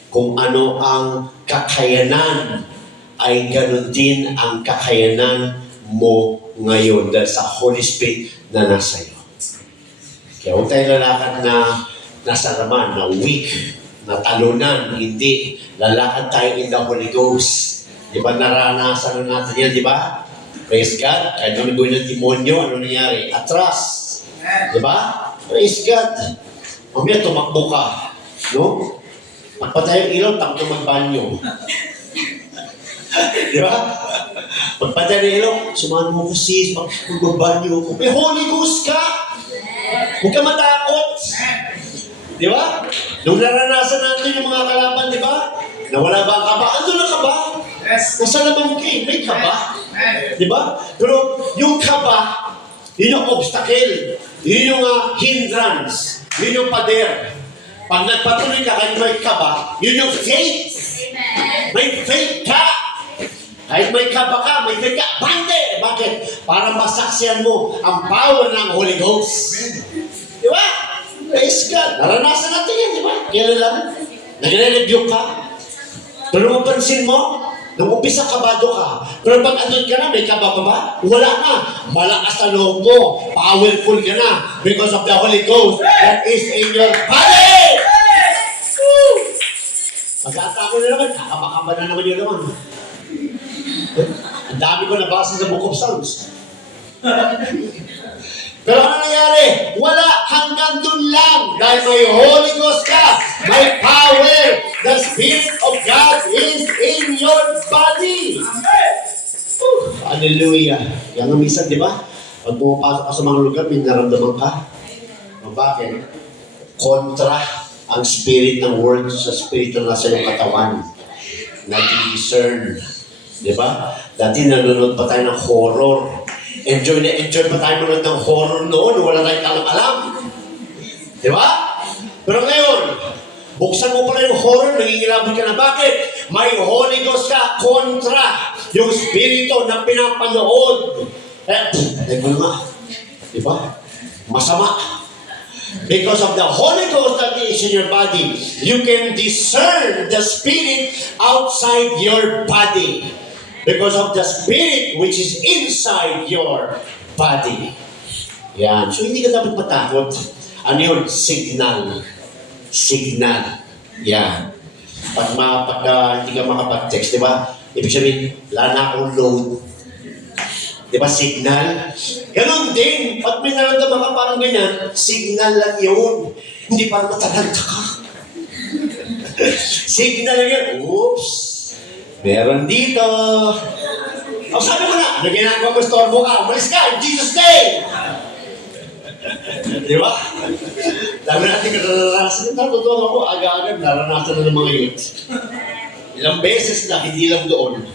Kung ano ang kakayanan, ay ganun din ang kakayanan mo ngayon dahil sa Holy Spirit na nasa iyo. Kaya huwag tayo lalakad na nasa naman, na weak, na talunan, hindi. Lalakad tayo in the Holy Ghost. Di ba naranasan na natin yan, di ba? Praise God. Kahit ano gawin ng demonyo, ano nangyari? Atras. Di ba? Praise God. Mamaya tumakbo ka. No? Pagpatay ang ilaw, takbo magbanyo. Di ba? Pagpatay ang ilaw, sumahan mo ko sis, magbanyo ko. May Holy Ghost ka! Huwag ka matakot. Di ba? Nung naranasan natin yung mga kalaban, di ba? Nawala ba ang kaba? Ando na kaba? Nasa laman ka eh. May kaba. Di ba? Pero yung kaba, yun yung obstacle. Yun yung hindrance. Yun yung pader. Pag nagpatuloy ka kahit may kaba, yun yung faith. May faith ka. Kahit may kaba ka, may faith ka. Bande! Bakit? Para masaksiyan mo ang power ng Holy Ghost. Di ba? Praise God. Naranasan natin yan, di ba? Kailan lang? Nagre-review ka. Pero mapansin mo, nung umpisa kabado ka. Pero pag andun ka na, may kaba pa ba? Wala na. Malakas na loob mo. Powerful ka na. Because of the Holy Ghost that is in your body. Pagkatapos bago na naman, kakabakaba na naman yun naman. Ang dami ko nabasa sa Book of Psalms. Pero ano nangyari? Wala, hanggang dun lang. Dahil may Holy Ghost ka, may power. The Spirit of God is in your body. Hallelujah. Yan ang minsan, di ba? Pag pumapasok ka sa mga lugar, may naramdaman ka. O bakit? Kontra ang spirit ng world sa spirit na nasa iyong katawan. Nag-discern. Di ba? Dati nanonood pa tayo ng horror. Enjoy pa tayo manood ng horror noon. Wala tayong alam-alam. Di ba? Pero ngayon, buksan mo pala yung horror, nangingilabot ka na. Bakit? May Holy Ghost ka kontra yung spirito na pinapanood. Mo naman. Di ba? Masama. Because of the Holy Ghost that is in your body, you can discern the spirit outside your body. Because of the spirit which is inside your body. Yan. So hindi ka dapat matakot. Ano yun? Signal. Signal. Yan. Pag hindi ka makapag-text, di ba? Ibig sabihin, wala na akong load. Di ba? Signal. Ganon din. Pag may naramdaman ka parang ganyan, signal lang yun. Hindi parang matalanta ka. Signal lang yun. Oops. Meron dito. O sabi mo na, ano ginagawa mo, storbo ka, umalis ka, in Jesus' name! Di ba? Dami natin naranasan. Totoo ako, aga-aga naranasan na ng mga youth. Ilang beses na, hindi lang doon.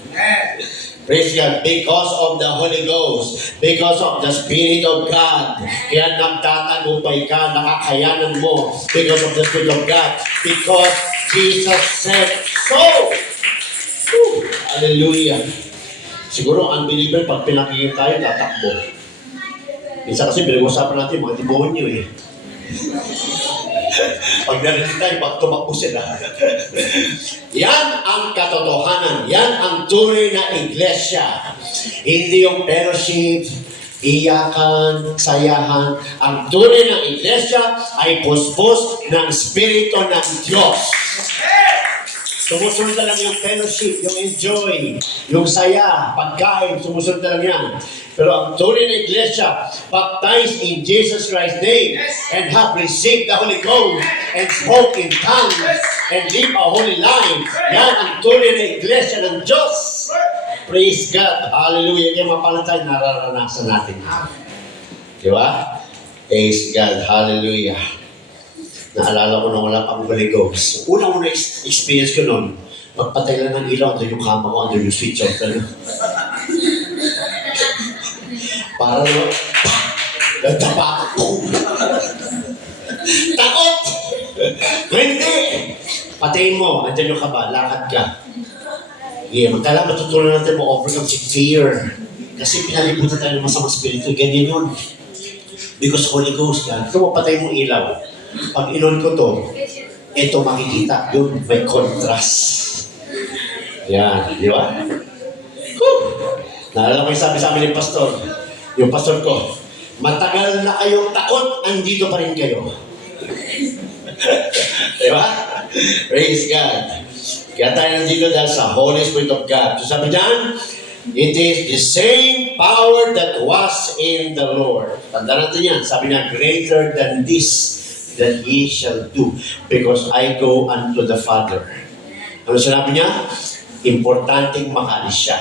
Praise God, because of the Holy Ghost, because of the Spirit of God. Kaya nagtatagumpay ka, nakakayanan mo, because of the Spirit of God. Because Jesus said so. Woo! Hallelujah. Siguro, unbeliever, pag pinakinggan tayo, tatakbo. Minsan kasi, pinag-usapan natin, mga demonyo eh. Pag narinig tayo, pag tumakbo sila. Yan ang katotohanan. Yan ang tunay na iglesia. Hindi yung fellowship, iyakan, sayahan. Ang tunay ng iglesia ay puspos ng Espiritu ng Diyos. Sumusunod na lang yung fellowship, yung enjoy, yung saya, pagkain, sumusunod na lang yan. Pero ang tunay na iglesia, baptized in Jesus Christ's name, and have received the Holy Ghost, and spoke in tongues, and live a holy life. Yan ang tunay na iglesia ng Diyos. Praise God. Hallelujah. Kaya mapalatay, nararanasan natin. Di ba? Praise God. Hallelujah. Naalala ko na wala pang Holy Ghost. Unang-una experience ko noon, magpatay lang ng ilaw, andun yung kama ko, andun yung switch off. Para no, nagtapa ako. Takot! Hindi! Patayin mo, andyan yung kaba, lakad ka. Yeah, magkala matutunan natin mo overcome si fear. Kasi pinalibutan tayo ng masamang spirito, ganyan yun. Because Holy Ghost yan. Ito mo, patay mo ilaw. Pag inon ko to, ito makikita, yun, may contrast. Yan, di ba? Naalala ko yung sabi sa amin ng pastor, yung pastor ko, matagal na kayong takot, andito pa rin kayo. Di ba? Praise God. Kaya tayo nandito dahil sa Holy Spirit of God. So sabi dyan, it is the same power that was in the Lord. Tanda natin yan. Sabi niya, greater than this that ye shall do, because I go unto the Father. Ano sinabi niya? Importanteng makaalis siya.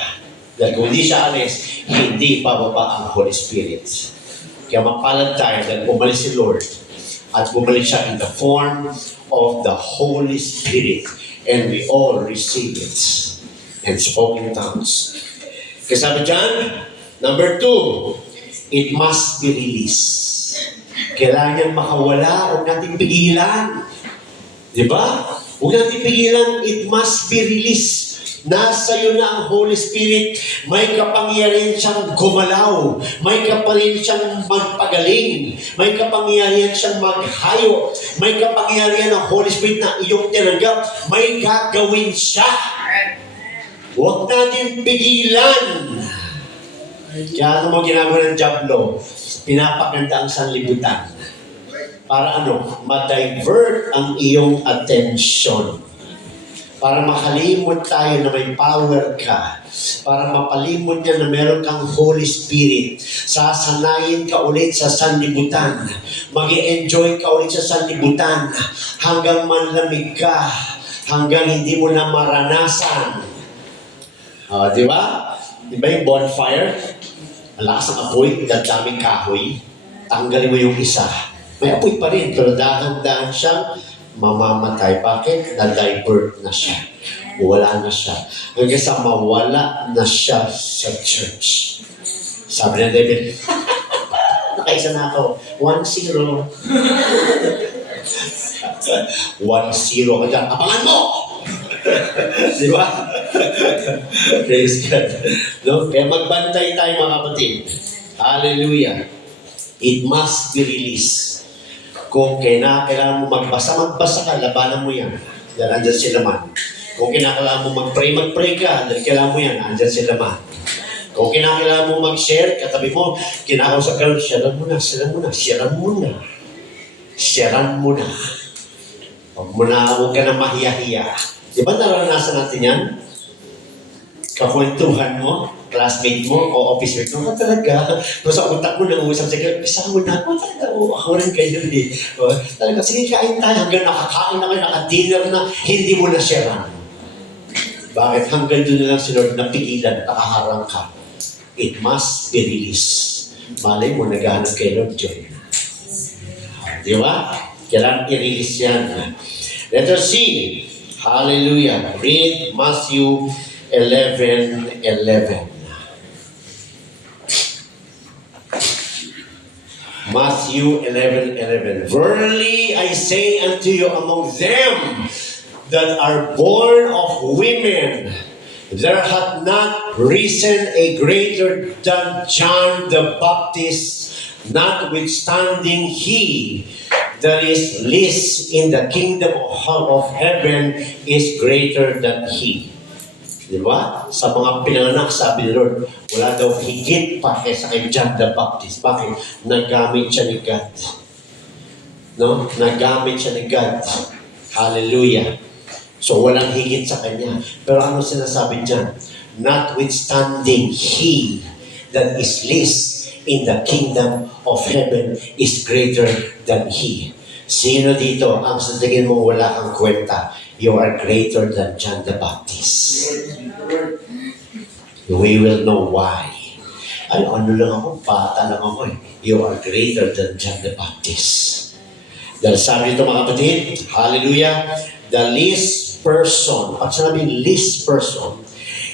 Dahil kung hindi siya alis, hindi bababa ang Holy Spirit. Kaya mapalad tayo dahil umalis si Lord at bumalik siya in the form of the Holy Spirit, and we all receive it and spoke in tongues. Kaya sabi dyan, number 2, it must be released. Kailangan yan makawala, huwag natin pigilan. Di ba? Huwag natin pigilan, it must be released. Nasa iyo na ang Holy Spirit, may kapangyarihan siyang gumalaw, may kapangyarihan siyang magpagaling, may kapangyarihan siyang maghayo, may kapangyarihan ng Holy Spirit na iyong tinanggap, may gagawin siya. Huwag natin pigilan. Kaya ano mo ginagawa ng Diablo? Pinapaganda ang sanlibutan. Para ano? Ma-divert ang iyong attention. para makalimot tayo na may power ka, para mapalimot niya na meron kang Holy Spirit. Sasanayin ka ulit sa sanlibutan. Mag-i-enjoy ka ulit sa sanlibutan hanggang manlamig ka, hanggang hindi mo na maranasan. Di ba? Di ba yung bonfire? Ang lakas ng apoy, daming kahoy. Tanggalin mo yung isa. May apoy pa rin, pero dahan-dahan siyang mamamatay. Bakit? Na-divert na siya. Wala na siya. Hanggang sa mawala na siya sa church. Sabi ng David, nakaisa na ako. 1-0. 1-0 ka dyan. Abangan mo! Di ba? Praise God. No? Kaya magbantay tayo mga kapatid. Hallelujah. It must be released. Kung kailangan mo magbasa ka, labanan mo yan. Dahil andyan sila man. Kung kinakailangan mo mag-pray ka, dahil kailangan mo yan, andyan sila man. Kung kinakailangan mo mag-share, katabi mo, kinakausap ka, sharean mo na. Huwag ka na mahiya-hiya. Di ba naranasan natin yan? Kakwentuhan mo, classmate mo, o office mate mo, talaga. Pero sa utak mo, nag-uusap siya, kasama na ako, talaga, ako rin kayo eh. Talaga, sige, kain tayo, hanggang nakakain na kayo, naka-dinner na, hindi mo na sharean. Bakit? Hanggang doon na lang si Lord napigilan, nakaharang ka. It must be released. Malay mo, naghahanap kay Lord Joy. Di ba? Kailangan i-release yan. Letter C. Hallelujah. Read Matthew 11:11. Matthew 11:11. Verily I say unto you, among them that are born of women, there hath not risen a greater than John the Baptist, notwithstanding he that is least in the kingdom of heaven is greater than he. Diba? Sa mga pinanganak, sabi ni Lord, wala daw higit pa kaysa kay John the Baptist. Bakit? Nagamit siya ni God. No? Nagamit siya ni God. Hallelujah. So, walang higit sa kanya. Pero ano sinasabi dyan? Notwithstanding he that is least in the kingdom of heaven is greater than he. Sino dito ang sa tingin mo wala kang kwenta? You are greater than John the Baptist. We will know why. Ay, ano lang ako? Bata lang ako eh. You are greater than John the Baptist. Dahil sabi nito mga kapatid, hallelujah, the least person, at sinabing least person,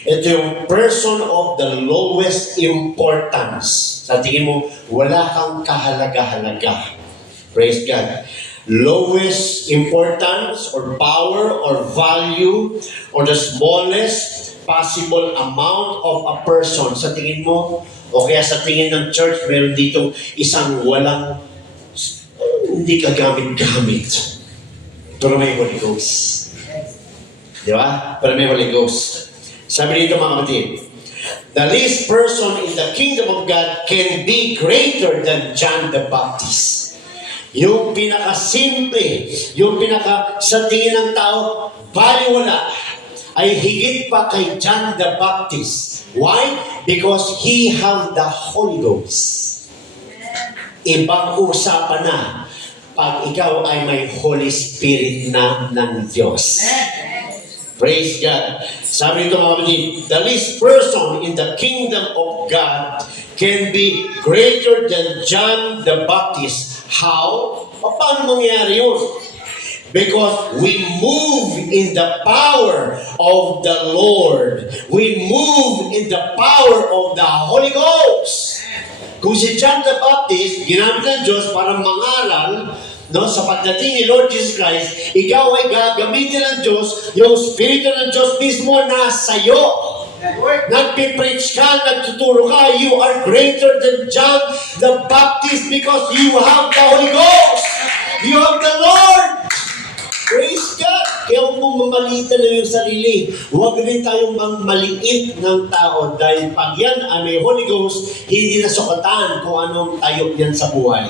ito yung person of the lowest importance. Sa tingin mo, wala kang kahalaga-halaga. Praise God. Lowest importance or power or value or the smallest possible amount of a person. Sa tingin mo, o kaya sa tingin ng church, meron dito isang walang, hindi ka gamit-gamit. Pero may Holy Ghost. Di ba? Pero may Holy Ghost. Sabi dito mga kapatid, the least person in the kingdom of God can be greater than John the Baptist. Yung pinaka-simple, yung sa tingin ng tao, baliwala, ay higit pa kay John the Baptist. Why? Because he had the Holy Ghost. Ibang usapan na pag ikaw ay may Holy Spirit na ng Diyos. Praise God. Sabi nito mga kapatid, the least person in the kingdom of God can be greater than John the Baptist. How? Paano mangyayari yun? Because we move in the power of the Lord. We move in the power of the Holy Ghost. Kung si John the Baptist, ginamit ng Diyos para mangaral, no, sa pagdating ni Lord Jesus Christ, ikaw ay gagamitin ng Diyos, yung Espiritu ng Diyos mismo nasa iyo. Nagpipreach ka, nagtuturo ka, you are greater than John the Baptist because you have the Holy Ghost. You have the Lord. Praise God. Kaya huwag mong mamalitan na yung sarili. Huwag rin tayong maliit ng tao dahil pag yan ay may Holy Ghost, hindi na sukatan kung anong tayo yan sa buhay.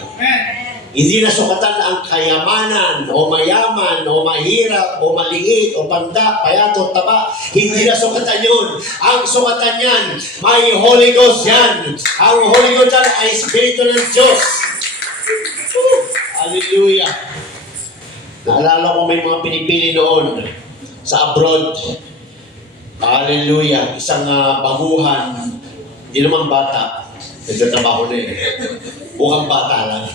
Hindi nasukatan ang kayamanan o mayaman o mahirap o maliit o panda, payat o taba. Hindi nasukatan yun. Ang sukatan yan, may Holy Ghost yan. Ang Holy Ghost yan ay Espiritu ng Diyos. Hallelujah. Naalala ko may mga pinipili noon sa abroad. Hallelujah. Isang baguhan, hindi naman bata. Nagtatrabaho na eh. Mukhang bata lang.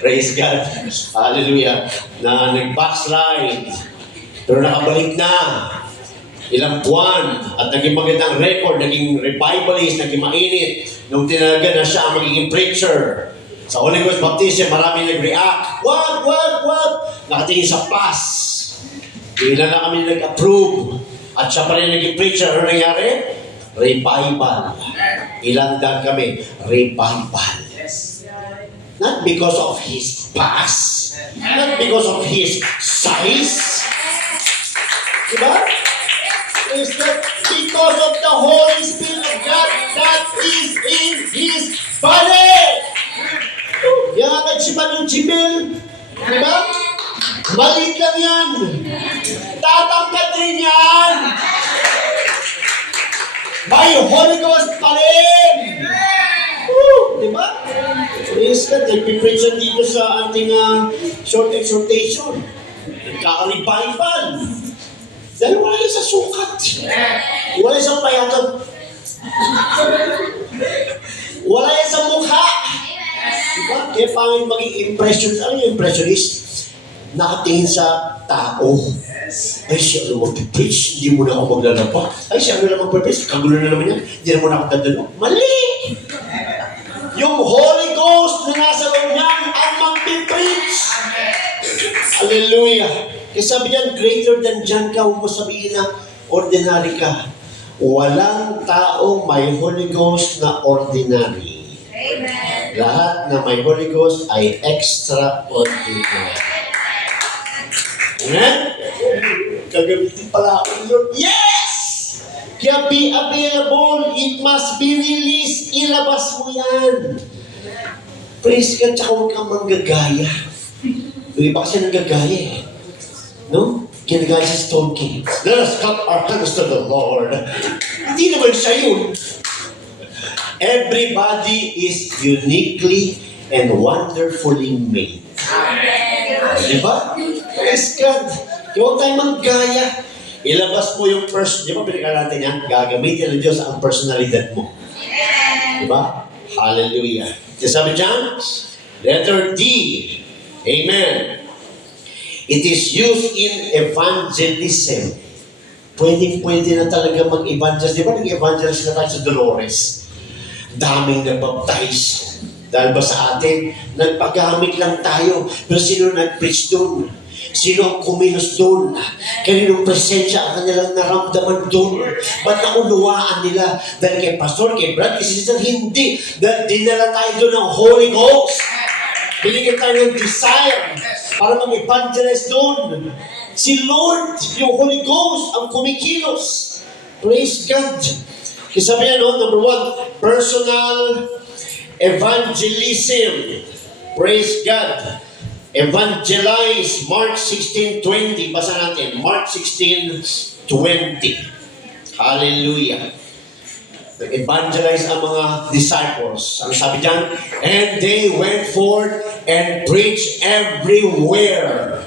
Praise God. Hallelujah. Na nag-backslide. Pero nakabalik na. Ilang buwan. At naging magandang record. Naging revivalist. Naging mainit. Nung tinalaga na siya ang magiging preacher. Sa Holy Ghost Baptism, marami nag-react. Wag! Nakatingin sa pass. Ilan na kami nag-approve. At siya pa rin naging preacher. Ano nangyari? Revival. Ilang daan kami. Revival. Not because of his past. Not because of his size. Diba? It's that because of the Holy Spirit of God that is in his body. Yan, si Manu Jimel. Diba? Malit lang yan. Tatangkat rin yan. May Holy Ghost pa rin. Diba? Praise God. Nagpipreach dito sa ating short exhortation. Nagkaka-revival. Dahil wala yan sa sukat. Wala yan sa payatot. Wala yan sa mukha. Diba? Kaya pangin maging impression. Ano yung impressionist? Nakatingin sa tao. Ay, siya ano mag-preach, hindi mo na ako maglalaba. Ay, siya ano na mag-preach, kagulo na naman yan. Hindi na mo na ako dadalo. Mali! Yung Holy Ghost na nasa loob niyan ang mag-preach. Hallelujah! Kaya sabi niyan, greater than John ka, huwag mo sabihin na ordinary ka. Walang taong may Holy Ghost na ordinary. Amen. Lahat na may Holy Ghost ay extraordinary. Amen? Gagamitin pala ako ng Lord. Yes! Kaya be available. It must be released. Ilabas mo yan. Praise God, tsaka huwag kang manggagaya. Yung iba kasi nanggagaya eh. No? Ginagaya sa Stone King. Let us clap our hands to the Lord. Hindi naman siya yun. Everybody is uniquely and wonderfully made. Diba? Praise God. Huwag tayong manggaya. Ilabas mo yung di ba pinag natin yan? Gagamitin ng Diyos ang personalidad mo. Diba? Hallelujah. Kaya sabi dyan, letter D. Amen. It is used in evangelism. Pwede na talaga mag-evangelize. Di ba nag-evangelize na tayo sa Dolores? Daming nabaptize. Dahil ba sa atin, nagpagamit lang tayo. Pero sino nag-preach doon? Sino ang kumilos doon? Kaninong presensya ang kanilang naramdaman doon? Ba't naunawaan nila? Dahil kay Pastor, kay Brad, kay Sister, hindi. Dahil dinala tayo doon ng Holy Ghost. Binigyan tayo ng desire para mag-evangelize doon. Si Lord, yung Holy Ghost, ang kumikilos. Praise God. Kasi sabi niya, number 1, personal evangelism. Praise God. Evangelize, Mark 16:20. Basa natin, Mark 16:20. Hallelujah. Evangelize ang mga disciples. Ang sabi dyan, and they went forth and preached everywhere.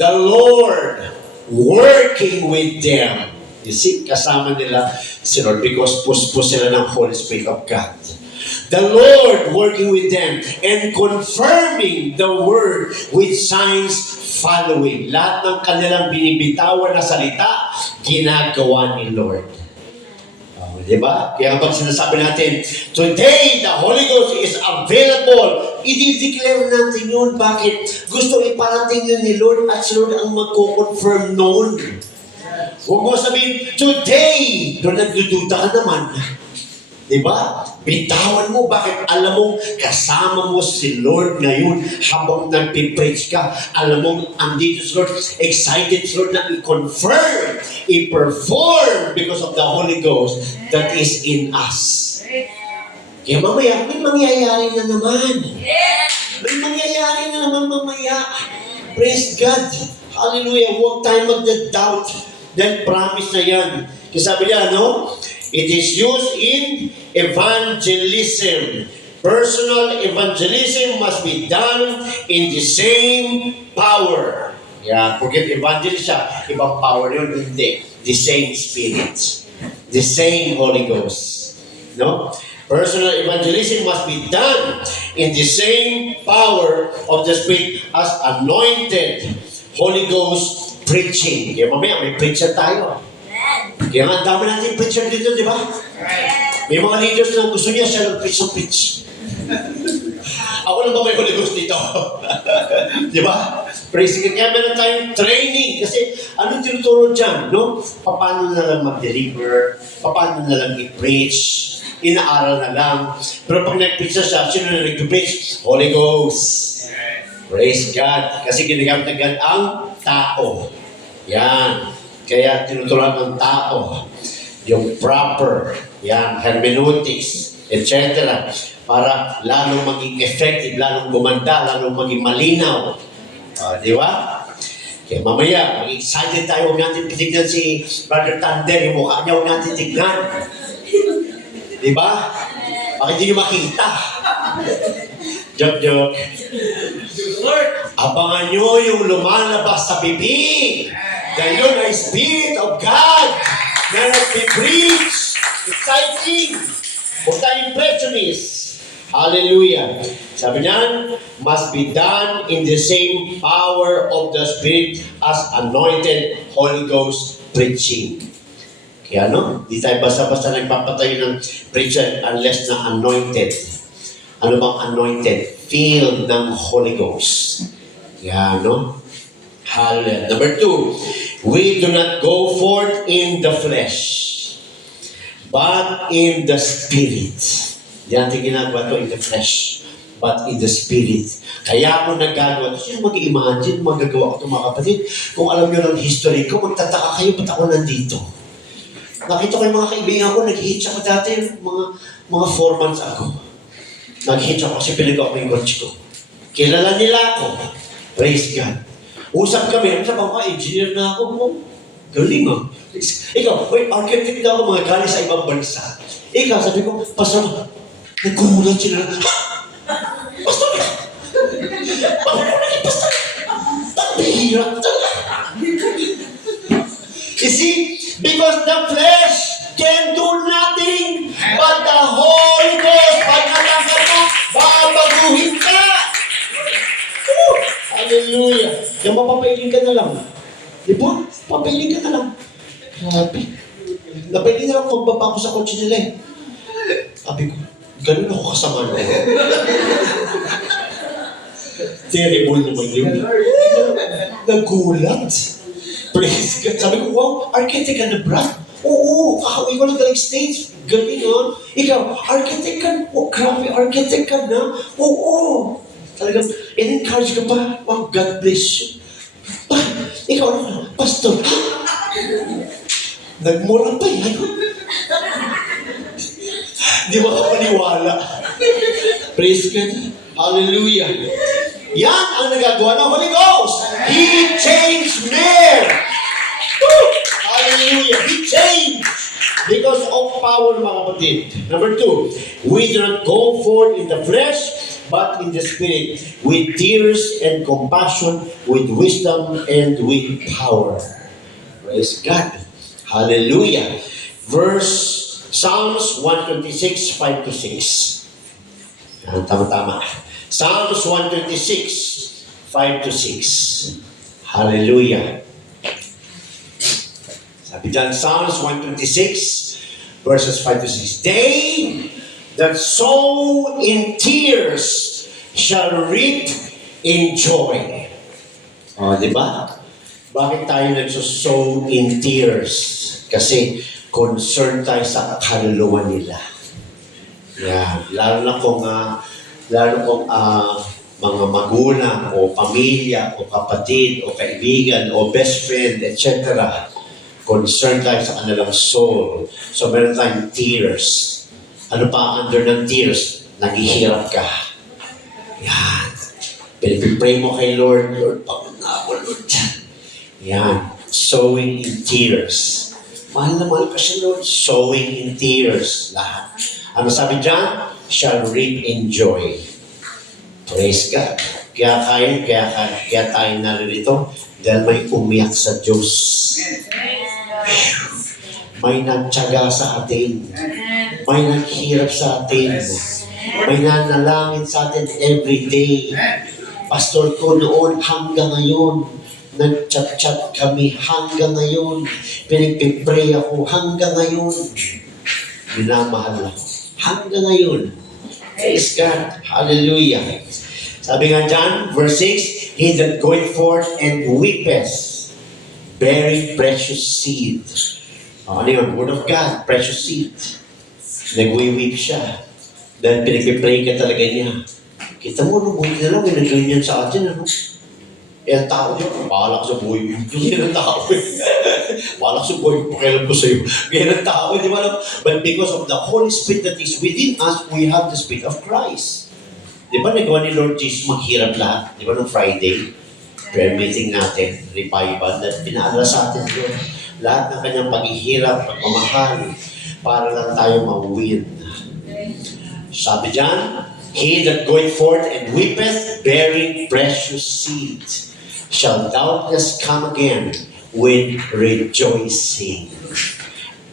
The Lord working with them. You see, kasama nila si Lord because puspos sila ng Holy Spirit of God. The Lord working with them and confirming the word with signs following. Lahat ng kanilang binibitawan na salita, ginagawa ni Lord. Diba? Kaya kapag sinasabi natin, today the Holy Ghost is available, i-declare natin yun. Bakit? Gusto iparating yun ni Lord at si Lord ang magko-confirm noon. Huwag mo sabihin, today, doon nagdududa ka naman. Diba? Bitawan mo, bakit? Alam mong kasama mo si Lord ngayon habang nagpipreach ka. Alam mong andito si Lord, excited si Lord na i-confirm, i-perform because of the Holy Ghost that is in us. Kaya mamaya, may mangyayari na naman. May mangyayari Praise God. Hallelujah. Huwag tayo magda-doubt. Then promise na yan. Kasi sabi niya, no? It is used in evangelism. Personal evangelism must be done in the same power. Yeah, forget evangelist siya. Ibang power yun. Hindi. The same Spirit. The same Holy Ghost. No? Personal evangelism must be done in the same power of the Spirit as anointed Holy Ghost preaching. Kaya mamaya, may preacher tayo. Kaya nga, ang dami natin preacher dito, di ba? May mga leaders na gusto niya siya ng preach. Ako lang ba may Holy Ghost dito? Di ba? Praise God. Kaya meron tayong training. Kasi anong tinuturo dyan? No? Paano na lang mag-deliver? Paano na lang i-preach? Inaaral na lang. Pero pag nag-preach na siya, sino na nag-preach? Holy Ghost. Praise God. Kasi ginagamit na God ang tao. Yan. Kaya tinuturuan ng tao yung proper, yan, hermeneutics, etc. Para lalong maging effective, lalong gumanda, lalong maging malinaw. Di ba? Kaya mamaya, mag-excited tayo, huwag natin titignan si Brother Thunder, yung mukha niya, huwag natin tignan. Di ba? Bakit hindi nyo makita? Joke. Abangan nyo yung lumalabas sa bibig. Dahil yun ay Spirit of God na nag-preach. Exciting. Huwag tayo impressionist. Hallelujah. Sabi niyan, must be done in the same power of the Spirit as anointed Holy Ghost preaching. Kaya no, di tayo basta-basta nagpapatayo ng preacher unless na anointed. Ano bang anointed? Filled ng Holy Ghost. Kaya no? Hallelujah. Number 2, we do not go forth in the flesh, but in the Spirit. Yan ang ginagawa to in the flesh, but in the Spirit. Kaya ako nagagawa. Sino mag-imagine, magagawa ko ito mga kapatid? Kung alam nyo ng history ko, magtataka kayo, ba't ako nandito? Nakita ko yung mga kaibigan ko, nag-hitch ako dati, mga 4 months ago. Nag-hitch ako kasi pinagawa ko yung coach ko. Kilala nila ako. Praise God. Usap kami, sabi ko, engineer na ako. Galing ah. Ikaw, wait, architect na ako mga galing sa ibang bansa. Ikaw, sabi ko, Pastor, nagkumulat sila. Ha? Pastor ka? Bakit mo naging pastor? Pagpihirap talaga. You see, because the flesh can do nothing, but the Holy Ghost, pag nalasan mo, babaguhin ka. Hallelujah. Yung mapapailing ka na lang. Di ba? Papailing ka na lang. Grabe. Napailing na ako magbaba ko sa kotse nila eh. Sabi ko, ganun ako kasama na. Terrible naman yun. Nagulat. Praise God. Sabi ko, wow, architect ka na, Brad? Oo, kakawin ko lang galing stage. Galing ha? Ikaw, architect ka na? Oh, grabe, architect ka na? Oo. Talagang, in-encourage ka pa. Wow, God bless you. Ikaw ano? Pastor. Nagmura pa yan. Di ba ka paniwala? Praise God. Hallelujah. Yan ang nagagawa ng Holy Ghost. He changed men. Hallelujah. He changed. Because of power, mga kapatid. Number 2, we do not go forth in the flesh, but in the Spirit, with tears and compassion, with wisdom and with power. Praise God. Hallelujah. Psalms 126, 5-6. Tama-tama. Psalms 126, 5-6. Hallelujah. Sabi dyan, Psalms 126, verses 5-6. They that sow in tears shall reap in joy. Di ba? Bakit tayo nagsosow in tears? Kasi concerned tayo sa kaluluwa nila. Yeah. Lalo na kung mga magulang o pamilya o kapatid o kaibigan o best friend, etc. Concerned tayo sa kanilang soul. So meron tayong tears. Ano pa under ng tears? Naghihirap ka. Yan. Pinipray mo kay Lord, Lord, pag Yan. Sowing in tears. Mahal na mahal ka siya, Lord. Sowing in tears. Lahat. Ano sabi dyan? Shall reap in joy. Praise God. Kaya tayo naririto dahil may umiyak sa Diyos. May nagtyaga sa atin. May naghirap sa atin. May nanalangin sa atin every day. Pastor ko noon hanggang ngayon, nag-chat-chat kami hanggang ngayon. Pinagpipray ako hanggang ngayon. Minamahal ako. Hanggang ngayon. Praise God. Hallelujah. Sabi nga dyan, verse 6, He that goeth forth and weepeth, bearing precious seed. Ano yun? Word of God, precious seed. Nag-weep siya. Dahil pinagpipray ka talaga niya. Kita mo, no, buhay na lang, may nag-ganyan sa atin, ano? Eh, ang tao niya, bahala ka sa buhay mo. Yan ang tao eh. Bahala ka sa buhay mo, pakailan ko sa'yo. Yan ang tao, di ba? But because of the Holy Spirit that is within us, we have the Spirit of Christ. Di ba nagawa ni Lord Jesus maghirap lahat? Di ba nung Friday? Prayer meeting natin, revival, that pinaalala sa atin yun. Lahat ng kanyang paghihirap, pagmamahal, para lang tayo ma-win. Sabi dyan, He that goeth forth and weepeth, bearing precious seed, shall doubtless come again with rejoicing,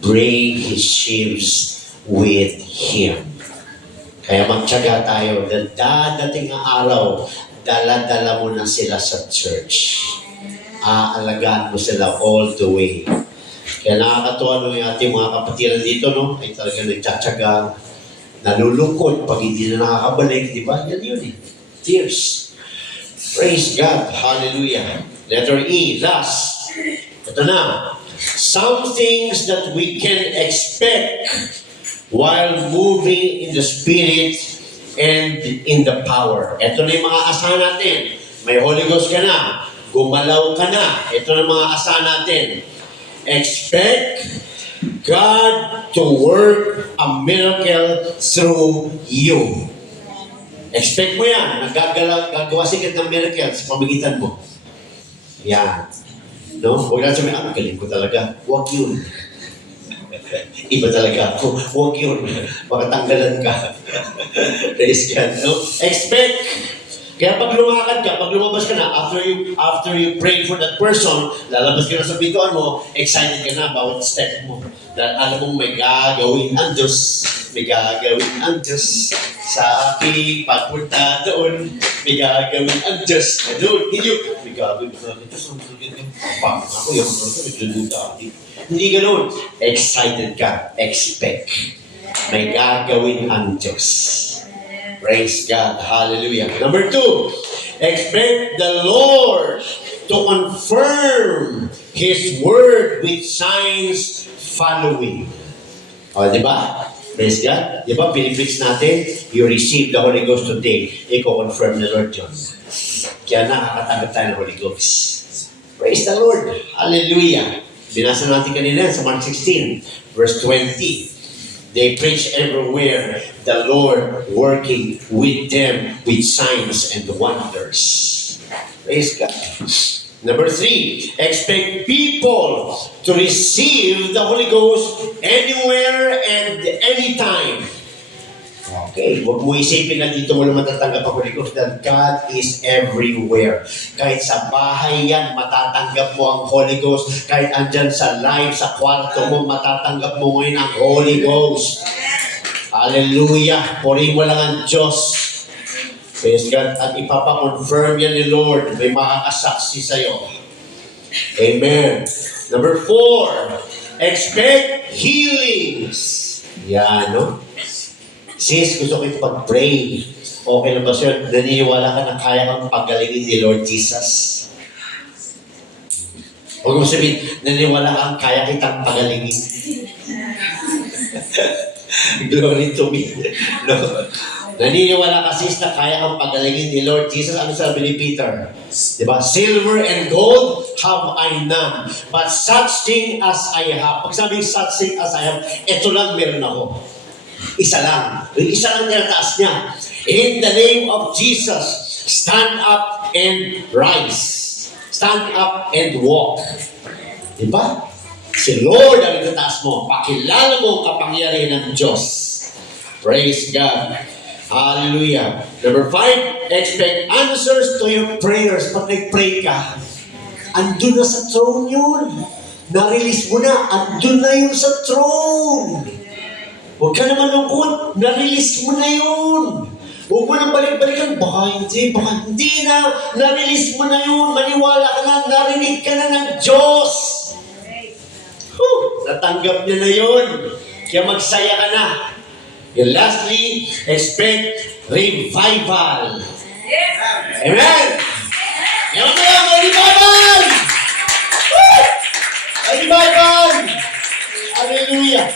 bring his sheaves with him. Kaya magtiyaga tayo, dadating ang araw, dala-dala mo na sila sa church. Aalagaan mo sila all the way. Kaya nakakatuwa nung yung ating mga kapatiran dito, no? Ay talaga nagtsatsaga, nalulungkot pag hindi na nakakabalik, di ba? Yan yun eh. Tears. Praise God. Hallelujah. Letter E, last. Ito na. Some things that we can expect while moving in the Spirit and in the power. Ito na yung mga asahan natin. May Holy Ghost ka na. Gumalaw ka na. Ito na yung mga asahan natin. Expect God to work a miracle through you. Expect mo yan. Gagawa sigad ng miracle sa pamagitan mo. Yan. No? Huwag na sabihin, galing ko talaga. Huwag yun. Iba talaga ako. Huwag yun. Baka tanggalan ka. Praise God. No? Expect. Kaya pag lumakad ka, pag lumabas ka na, after you pray for that person, lalabas ka na sa pintuan mo, excited ka na bawat step mo. Dahil alam mong may gagawin ang Diyos. May gagawin ang Diyos sa aking pagpunta doon. May gagawin ang Diyos doon. May gagawin ang Diyos. Ako yung hindi ganun. Excited ka. Expect. May gagawin ang Diyos. Praise God. Hallelujah. Number 2, expect the Lord to confirm His word with signs following. O, di ba? Praise God. Di ba, pinipix natin, you receive the Holy Ghost today. Iko-confirm ni Lord John. Kaya nakakatanggap tayo ng Holy Ghost. Praise the Lord. Hallelujah. Binasa natin kanina sa Mark 16, verse 20. They preach everywhere, the Lord working with them with signs and wonders. Praise God. Number 3, expect people to receive the Holy Ghost anywhere and anytime. Okay, huwag mo isipin na dito mo na matatanggap ang Holy Ghost dahil God is everywhere. Kahit sa bahay yan, matatanggap mo ang Holy Ghost. Kahit andyan sa live, sa kwarto mo, matatanggap mo ngayon ang Holy Ghost. Hallelujah! Purihin mo lang ang Diyos. Praise God. At ipapakonfirm yan ni Lord. May makakasaksi sa'yo. Amen. Number 4, expect healings. Yan, no? Sis, gusto ko ito pag-pray. Okay na ba sir? Naniniwala ka na kaya kang pagalingin ni Lord Jesus? Huwag mo sabihin, naniniwala kang kaya kitang pagalingin. Glory to me. No. Naniniwala ka sis na kaya kang pagalingin ni Lord Jesus. Ano sabi ni Peter? Diba? Silver and gold have I none, but such thing as I have. Pag sabing such thing as I have, ito lang meron ako. Isa lang. Isa lang tinataas niya. In the name of Jesus, stand up and rise. stand up and walk. Diba? Si Lord ang itataas mo. Pakilala mo ang kapangyarihan ng Diyos. Praise God. Hallelujah. Number 5, expect answers to your prayers. Pag nag-pray ka, andun na sa throne yun. Na-release mo na, andun na yun sa throne. Huwag ka naman lungkot, na-release mo na yun. Huwag mo nang balik-balikan, baka hindi na, na-release mo na yun, maniwala ka na, narinig ka na ng Diyos. Natanggap niya na yun. Kaya magsaya ka na. And lastly, expect revival. Yes. Amen! Yaman mo yan, may revival! Woo! May revival! Hallelujah!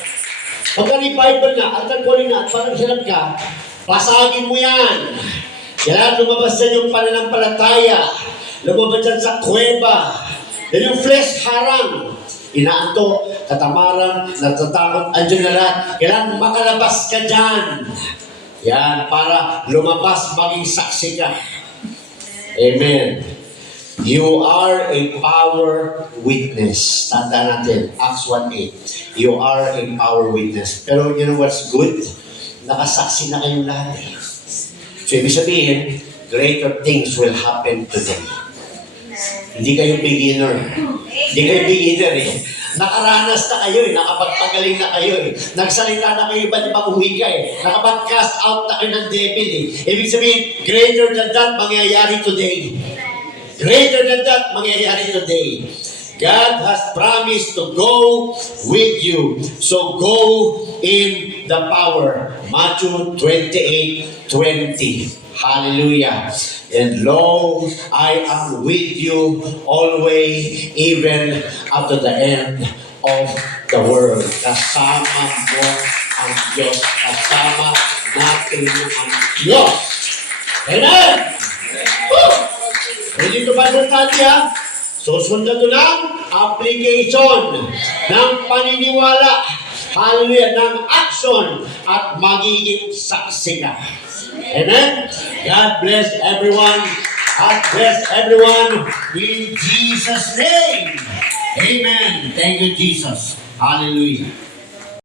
Pagka-revival na, at nagkuling na, at parang hirap ka, pasagin mo yan. Kailangan lumabas dyan yung pananampalataya. Lumabas dyan sa kuweba. Yan yung flesh harang. Inaanto, katamaran, natatakot, andyan na lahat. Kailangan makalabas ka dyan. Yan, para lumabas, maging saksi ka. Amen. You are a power witness. Tanda natin, Acts 1:8. You are a power witness. Pero you know what's good? Nakasaksi na kayong lahat. So, ibig sabihin, greater things will happen today. Hindi kayo beginner. Hindi kayo beginner eh. Nakaranas na kayo eh. Nakapagpagaling na kayo eh. Nagsalita na kayo iba't ibang huwika eh. Nakapag-cast out na kayo ng devil eh. Ibig sabihin, greater than that mangyayari today. Greater than that mangyayari today. God has promised to go with you. So go in the power. Matthew 28:20. Hallelujah. And lo, I am with you always, even up to the end of the world. Kasama mo ang Diyos. Kasama natin ang Diyos. Amen! Woo! Hindi ito ba natin ha? Susundan ito ng application ng paniniwala. Hallelujah! Ng action at magiging saksi ka. Amen? God bless everyone. God bless everyone in Jesus' name. Amen. Thank you, Jesus. Hallelujah.